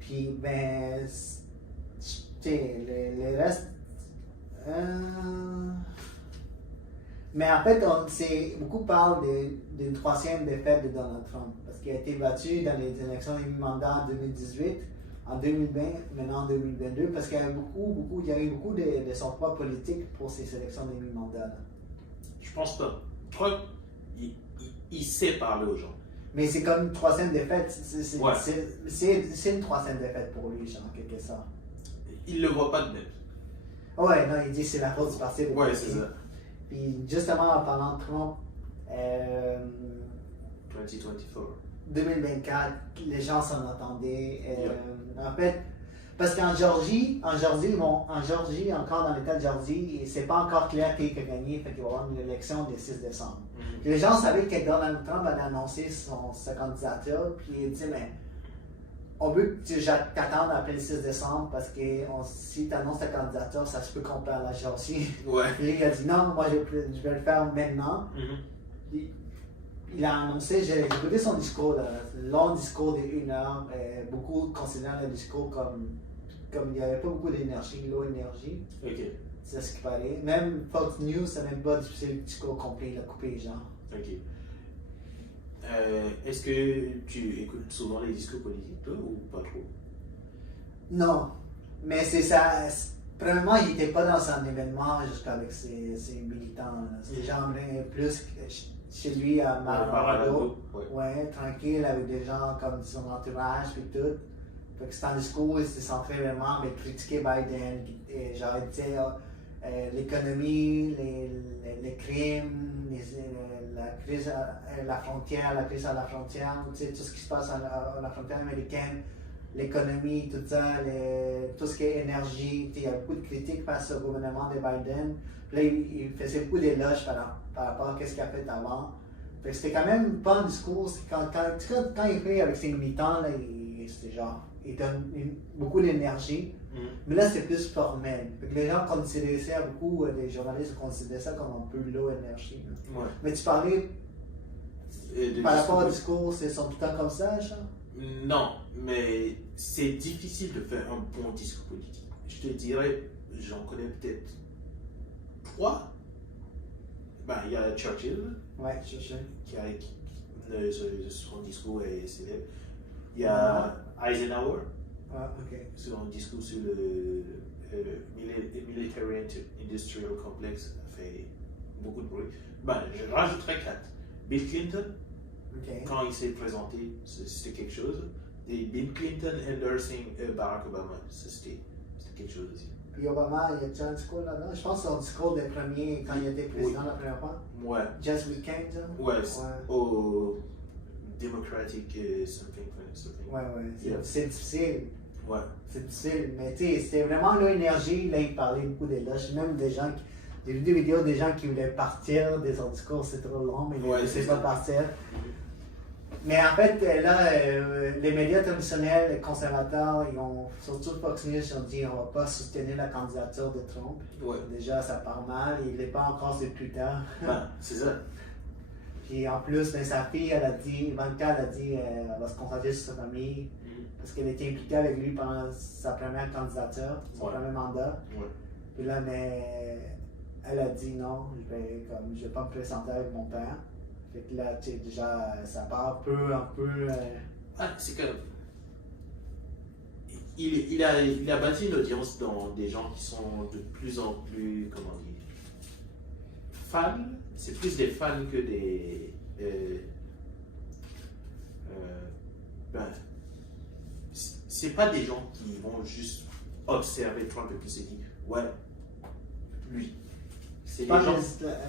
Puis, ben, tu sais, les restes. Mais en fait, beaucoup parlent d'une troisième défaite de Donald Trump, parce qu'il a été battu dans les élections de mi-mandat en 2018, en 2020, maintenant en 2022, parce qu'il y a eu beaucoup de son poids politique pour ces élections de mi-mandat. Je pense pas. Trump, il sait parler aux gens. Mais c'est comme une troisième défaite, Ouais. c'est une troisième défaite pour lui, genre, en quelque sorte. Il le voit pas de même. Ouais, non, il dit que c'est la faute du parti Ouais, républicain. c'est ça. Puis justement, en parlant de Trump, 2024. 2024, les gens s'en attendaient. En fait, parce qu'en Georgie, encore dans l'État de Georgie, c'est pas encore clair qui a gagné, fait qu'il va y avoir une élection le 6 décembre. Les gens savaient que Donald Trump allait annoncer sa candidature, puis il dit, mais on veut que tu t'attendes après le 6 décembre, parce que si tu annonces ta candidature, ça se peut qu'on perd la Georgie. Ouais. Puis il a dit, non, moi je vais le faire maintenant. Il a annoncé, j'ai écouté son discours, un long discours de 1 heure. Beaucoup considèrent le discours comme il n'y avait pas beaucoup d'énergie, low énergie. Ok. C'est ce qui paraît. Même Fox News, c'est même pas difficile le discours complet, il a coupé les gens. Ok. Est-ce que tu écoutes souvent les discours politiques, toi, ou pas trop? Non, mais c'est ça. Premièrement, il n'était pas dans un événement jusqu'avec ses militants. C'était genre plus chez lui à Mar-a-Lago. Ouais, tranquille avec des gens comme son entourage et tout. Fait que c'est un discours, il s'est centré vraiment à critiquer Biden. Et genre, il disait l'économie, les crimes, la crise à la frontière, tu sais, tout ce qui se passe à la frontière américaine, l'économie, tout ça, tout ce qui est énergie. Il y a beaucoup de critiques face au gouvernement de Biden. Puis là, il faisait beaucoup d'éloges par rapport à ce qu'il a fait avant. Fait que c'était quand même pas un discours. Quand il fait avec ses militants, là, c'était genre, il donne beaucoup d'énergie. Mais là, c'est plus formel. Fait que les gens considéraient ça, beaucoup des journalistes considéraient ça comme un peu low énergie. Ouais. Mais tu parlais par rapport au discours, c'est sont tout le temps comme ça, genre? Non, mais c'est difficile de faire un bon discours politique. Je te dirais, j'en connais peut-être 3. Ben, il y a Churchill. Ouais, Churchill. Son discours est célèbre. Il y a Eisenhower. Ah, ok. Son discours sur le Military Industrial Complex a fait beaucoup de bruit. Ben, je rajouterais 4. Bill Clinton, quand il s'est présenté, c'était quelque chose. Et Bill Clinton endorsing Barack Obama, c'était quelque chose aussi. Puis Obama, il y a déjà un discours là-dedans. Je pense que son discours des premiers, quand il était président la première fois. Ouais. Just Weekend, genre. Ouais. Au Democratic something. Ouais. Yeah. C'est difficile. Ouais. C'est difficile. Mais tu sais, c'était vraiment l'énergie. Là, il parlait beaucoup d'éloges. Même des gens j'ai vu des vidéos des gens qui voulaient partir de son discours, c'est trop long, mais ils ne laissaient pas partir. Mais en fait, là, les médias traditionnels, les conservateurs, ils ont, surtout Fox News, ils ont dit on ne va pas soutenir la candidature de Trump. Ouais. Déjà, ça part mal, il n'est pas encore sur Twitter. Ben, c'est ça. Puis en plus, ben, sa fille, elle a dit, Ivanka, elle a dit, elle va se concentrer sur sa famille. parce qu'elle était impliquée avec lui pendant sa première candidature, son premier mandat. Ouais. Puis là, mais elle a dit non, je vais pas me présenter avec mon père. Fait que là, tu sais, déjà, ça part un peu. Ah, c'est que. Il a bâti une audience dans des gens qui sont de plus en plus, comment dire, fans. C'est plus des fans que des. Ben, c'est pas des gens qui vont juste observer Trump et puis se dire, ouais, lui. C'est Pas les gens.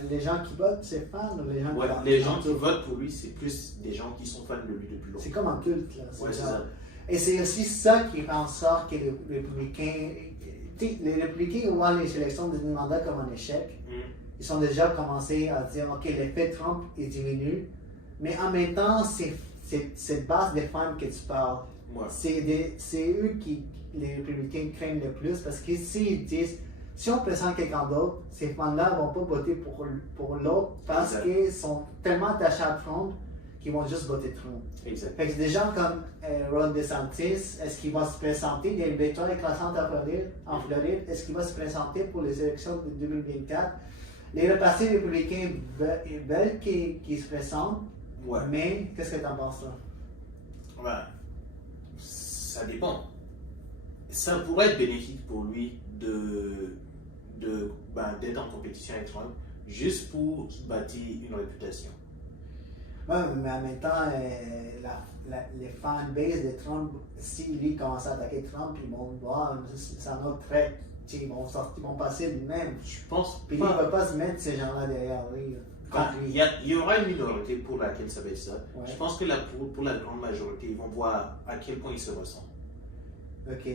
les gens qui votent, c'est fans ou les gens Ouais, qui les gens qui votent pour lui, c'est plus des gens qui sont fans de lui depuis longtemps. C'est comme un culte, là. Ouais, c'est genre- ça. Et c'est aussi ça qui fait en sorte que les républicains. Tu sais, les républicains voient les élections de mandat comme un échec. Mm. Ils sont déjà commencé à dire ok, l'effet Trump est diminue. Mais en même temps, c'est cette base des fans que tu parles. Ouais. C'est eux qui les républicains craignent le plus parce que s'ils disent si on présente quelqu'un d'autre, ces fans-là ne vont pas voter pour l'autre parce Exact. qu'ils sont tellement attachés à Trump qu'ils vont juste voter Trump. Exact. Fait que des gens comme Ron DeSantis, est-ce qu'il va se présenter? Il y a une victoire écrasante en Floride. Est-ce qu'il va se présenter pour les élections de 2024? Les partis républicains veulent qu'il se présente, Ouais. mais qu'est-ce que tu en penses là? Ben, ça dépend. Ça pourrait être bénéfique pour lui d'être en compétition avec Trump, juste pour bâtir une réputation. Ouais, mais en même temps, les fanbase de Trump, si lui commence à attaquer Trump, ils vont voir, c'est un autre trait. Ils vont passer lui-même. Je pense Puis il ne va pas se mettre ces gens-là derrière lui. Contre lui. Il y aura une minorité pour laquelle ça va être ça. Ouais. Je pense que pour la grande majorité, ils vont voir à quel point ils se ressemblent. Ok.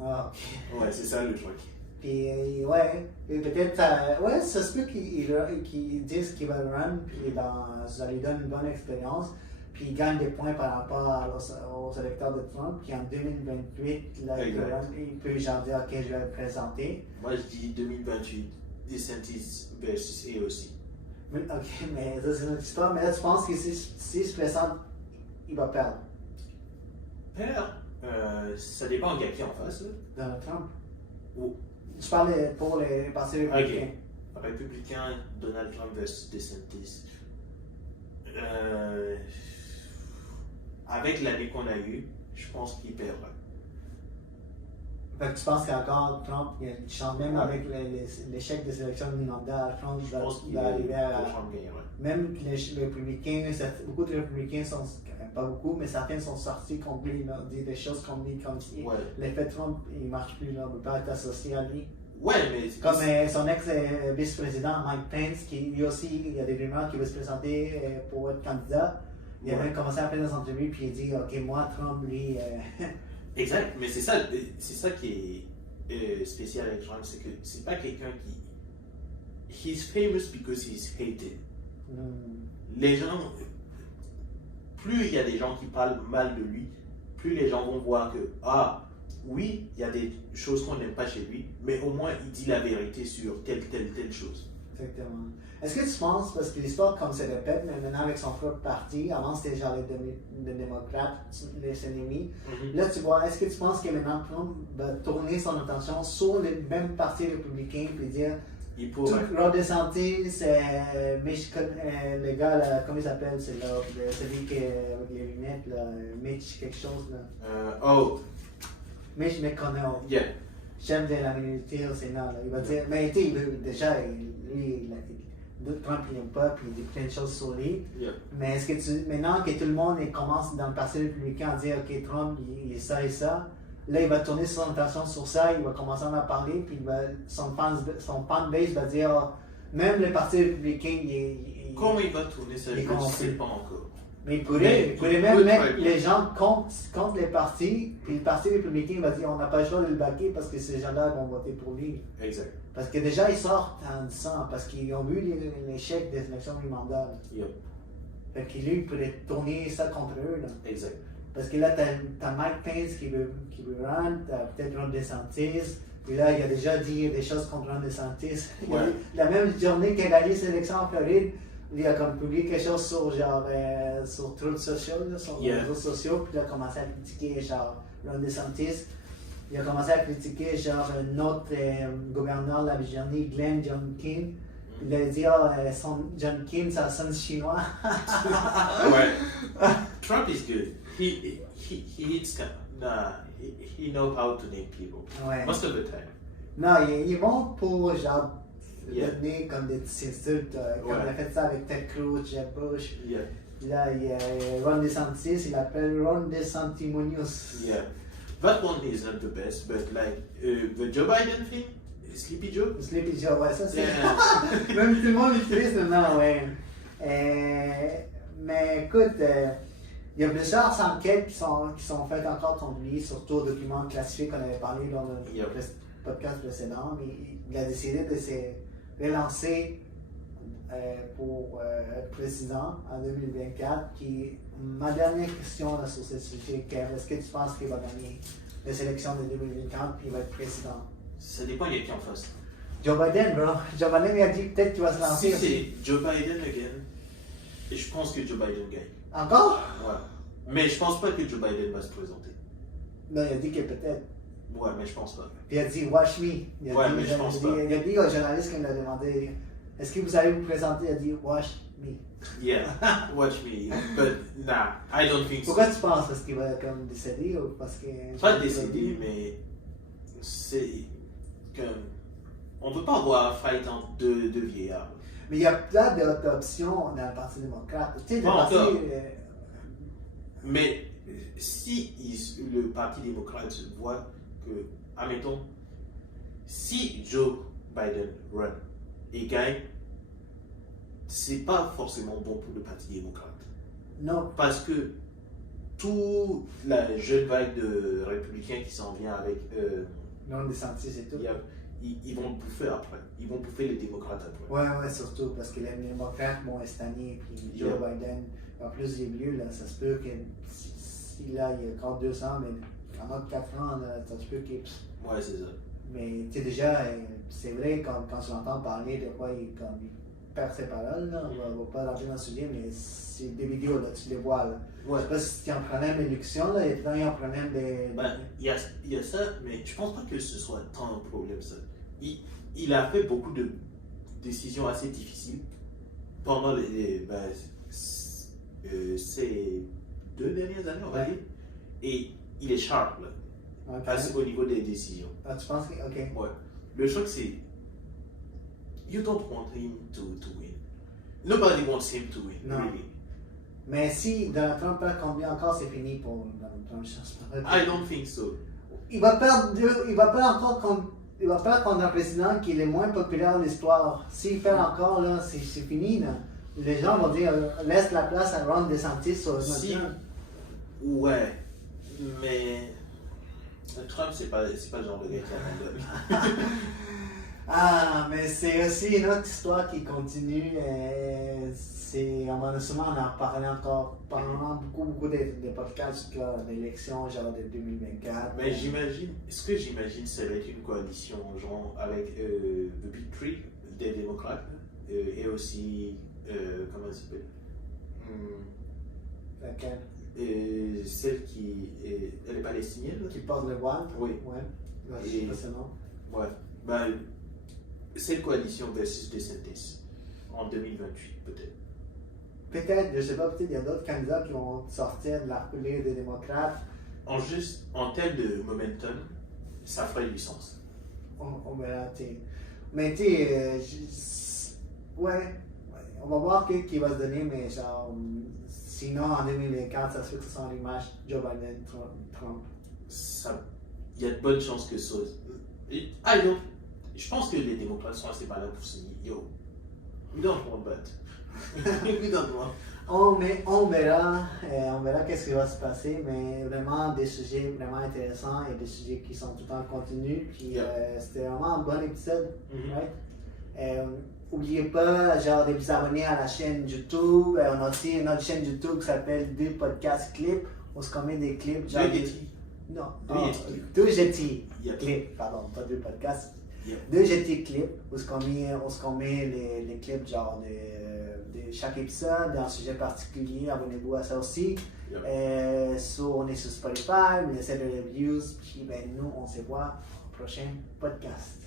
Ah, ok. Ouais, c'est ça le truc. Puis, ouais, et peut-être, ouais, ça se peut qu'ils disent qu'il va run, puis ça lui donne une bonne expérience, puis il gagne des points par rapport aux électeurs de Trump, puis en 2028, là, il peut genre dire, ok, je vais me présenter. Moi, je dis 2028, DeSantis versus AOC. Ok, mais ça, c'est une autre histoire, mais là, tu penses que s'il se présente, il va perdre Père, ça dépend de qui en face. Là. Donald Trump. Oh. Je parlais pour les partis républicains. Ok. Républicain, Donald Trump versus DeSantis. Avec l'année qu'on a eue, je pense qu'il perdra. Fait que tu penses qu'encore Trump, il chante même Ouais. avec l'échec des élections mi-mandat, Trump Je pense qu'il va arriver à. Trump gagnera. Même les républicains, beaucoup de républicains sont, pas beaucoup, mais certains sont sortis contre lui, ils ont dit des choses comme lui, comme si Ouais. l'effet Trump, il ne marche plus, là, on ne peut pas être associé à lui. Ouais, mais Comme son ex-vice-président Mike Pence, qui lui aussi, il y a des rumeurs qu'il veut se présenter pour être candidat. Il a Ouais. même commencé à faire des entrevues, puis il dit ok, moi, Trump, lui. Exact, mais c'est ça qui est spécial avec Trump, c'est que c'est pas quelqu'un qui. He's famous because he's hated. Les gens. Plus il y a des gens qui parlent mal de lui, plus les gens vont voir que, ah, oui, il y a des choses qu'on n'aime pas chez lui, mais au moins il dit la vérité sur telle chose. Exactement. Est-ce que tu penses, parce que l'histoire comme se répète, mais maintenant avec son propre parti, avant c'était genre les démocrates, les ennemis, là tu vois, est-ce que tu penses que maintenant Trump va tourner son attention sur le même parti républicain et dire Il tout pourrait. Ron DeSantis, le gars, là, comment il s'appelle, c'est là, celui qui avec les lunettes, là, Mitch quelque chose, là. Mitch McConnell. Yeah. Chef de la minorité au Sénat, là. Il va dire, mais tu sais, déjà, Trump il n'aime pas, puis il dit plein de choses sur lui. Yeah. Mais est-ce que maintenant que tout le monde commence dans le Parti républicain à dire, ok, Trump, il est ça et ça, là, il va tourner son attention sur ça, il va commencer à en parler, puis son fanbase va dire, même le Parti républicain, Comment il va tourner ça, je il ne comprend. sais pas encore. mais il Mais pourrait il même peut mettre très bien. les gens contre les partis, puis le Parti républicain va dire, on n'a pas le choix de le baquer parce que ces gens-là vont voter pour lui. Exact. Parce que déjà, ils sortent en disant, parce qu'ils ont vu l'échec des élections du mandat. Yep. Fait que lui, il pourrait tourner ça contre eux. Là. Exact. Parce que là, t'as Mike Pence qui veut run, t'as peut-être Ron DeSantis, puis là, il a déjà dit des choses contre Ron DeSantis. Ouais. La même journée qu'il a gagné ses élections en Floride, il a comme publié quelque chose sur Truth Social, là, sur les Yeah. réseaux sociaux, puis il a commencé à critiquer genre Ron DeSantis. Il a commencé à critiquer genre un autre gouverneur de la Virginie, Glenn Youngkin. Il a dit John King, ça sonne chinois. Ouais. Trump is good. He hits. He knows how to name people. Ouais. Most of the time. Non, il est bon pour genre Yeah. donner comme des petites insultes. Comme Ouais. il a fait ça avec Ted Cruz, Jeb Bush. Yeah. Là, il y a Ron DeSantis, il l'appelle Ron DeSantimonious. Yeah. That one is not the best, but like the Joe Biden thing, Sleepy Joe. Sleepy Joe, ouais, ça c'est. Yeah. Même tout le monde l'utilise maintenant, ouais. Mais écoute, il y a plusieurs enquêtes qui sont faites encore contre lui, surtout aux documents classifiés qu'on avait parlé dans le Yep. podcast précédent. Mais il a décidé de se relancer pour être président en 2024. Puis ma dernière question là, sur ce sujet, Kev, est-ce que tu penses qu'il va gagner les élections de 2024 puis il va être président? Ça dépend, il y a qui en face. Joe Biden, bro. Joe Biden il a dit peut-être qu'il va se lancer. Si aussi. c'est Joe Biden again, et je pense que Joe Biden gagne. Encore? Ouais. Mais je pense pas que Joe Biden va se présenter. Non, il a dit que peut-être. Ouais, mais je pense pas. Puis il a dit watch me. Il a Ouais, dit, mais je pense pas. Il a dit au journaliste qui me l'a demandé est-ce que vous allez vous présenter? Il a dit watch me. Yeah, watch me. But nah, I don't think so. Pourquoi tu penses? Parce qu'il va comme décéder ou parce que. Pas décédé, mais c'est comme. On peut pas avoir un fight entre deux vieillards. Mais il y a plein d'autres options dans le Parti démocrate. Tu sais, le Pas parti. encore. Mais si le Parti démocrate voit que, admettons, si Joe Biden run et gagne, c'est pas forcément bon pour le Parti démocrate. Non. Parce que toute la jeune vague de républicains qui s'en vient avec. Non, des sentiers, c'est tout. Ils vont bouffer après. Ils vont bouffer les démocrates après. Ouais, surtout parce que les démocrates vont estaner, puis Joe Yeah. Biden, en plus il est vieux, là, ça se peut que s'il il a encore 2 ans, mais en autre 4 ans, là, ça se peut qu'il. Ouais, c'est ça. Mais tu sais, déjà, c'est vrai, quand je l'entends parler de quoi il perd ses paroles, là, on va pas rentrer dans le sujet, mais c'est des vidéos, là, tu les vois. Là. Ouais. Je sais pas si tu en prenais d'élection, là, et il y a un problème de. Ben, il y a ça, mais je pense pas que ce soit tant un problème, ça. Il a fait beaucoup de décisions assez difficiles pendant ces 2 dernières années, on va dire. Et il est sharp, là, Okay. au niveau des décisions. Ah, tu penses que. Ok. Ouais. Le truc, c'est. You don't want him to win. Nobody wants him to win, Non. really. Mais si Donald Trump perd combien encore, c'est fini pour Donald Trump. Je pense pas. I don't think so. Il va perdre encore contre un président qui est le moins populaire de l'histoire. S'il perd encore, là, c'est fini. Là. Les gens vont dire laisse la place à Ron DeSantis sur notre Si. Trump. Ouais. Mais. Trump, c'est pas le genre de gars qui abandonne. Ah, mais c'est aussi une autre histoire qui continue. On va sûrement en parler encore pendant beaucoup de podcasts sur l'élection genre de 2024. Mais ce que j'imagine, ça va être une coalition genre avec The Big Three, des démocrates, et aussi, comment elle s'appelle? Laquelle? Celle elle est palestinienne, là? Qui porte le voile? Oui. Ouais. Je sais pas son nom. Ouais. Ben, cette coalition versus DeSantis en 2028, peut-être. Peut-être, je sais pas, peut-être il y a d'autres candidats qui vont sortir de la coulée des démocrates. En termes de momentum, ça ferait du sens. On verra, t'sais. Mais tu sais, ouais, on va voir qui va se donner, mais genre, sinon en 2024, ça se fait que ce soit un rematch Joe Biden, Trump. Il y a de bonnes chances que ça. Je pense que les démocrates sont assez malins pour se dire yo, we don't want that. We don't want. On verra qu'est-ce qui va se passer, mais vraiment des sujets vraiment intéressants et des sujets qui sont tout le temps continus. Puis Yeah. c'était vraiment un bon épisode, Mhm. right? N'oubliez pas, genre, de vous abonner à la chaîne YouTube. On a aussi une autre chaîne YouTube qui s'appelle 2 podcasts clips. On se met des clips. Genre, Deux Yeti. Non, Deux Yeti. 2 Yeti Yeah. clips, pardon, pas 2 podcasts. Yep. 2 petits clips où on met les clips genre de chaque épisode, d'un sujet particulier. Abonnez-vous à ça aussi. Yep. On est sur Spotify, on essaie de reviews. Puis ben, nous, on se voit au prochain podcast.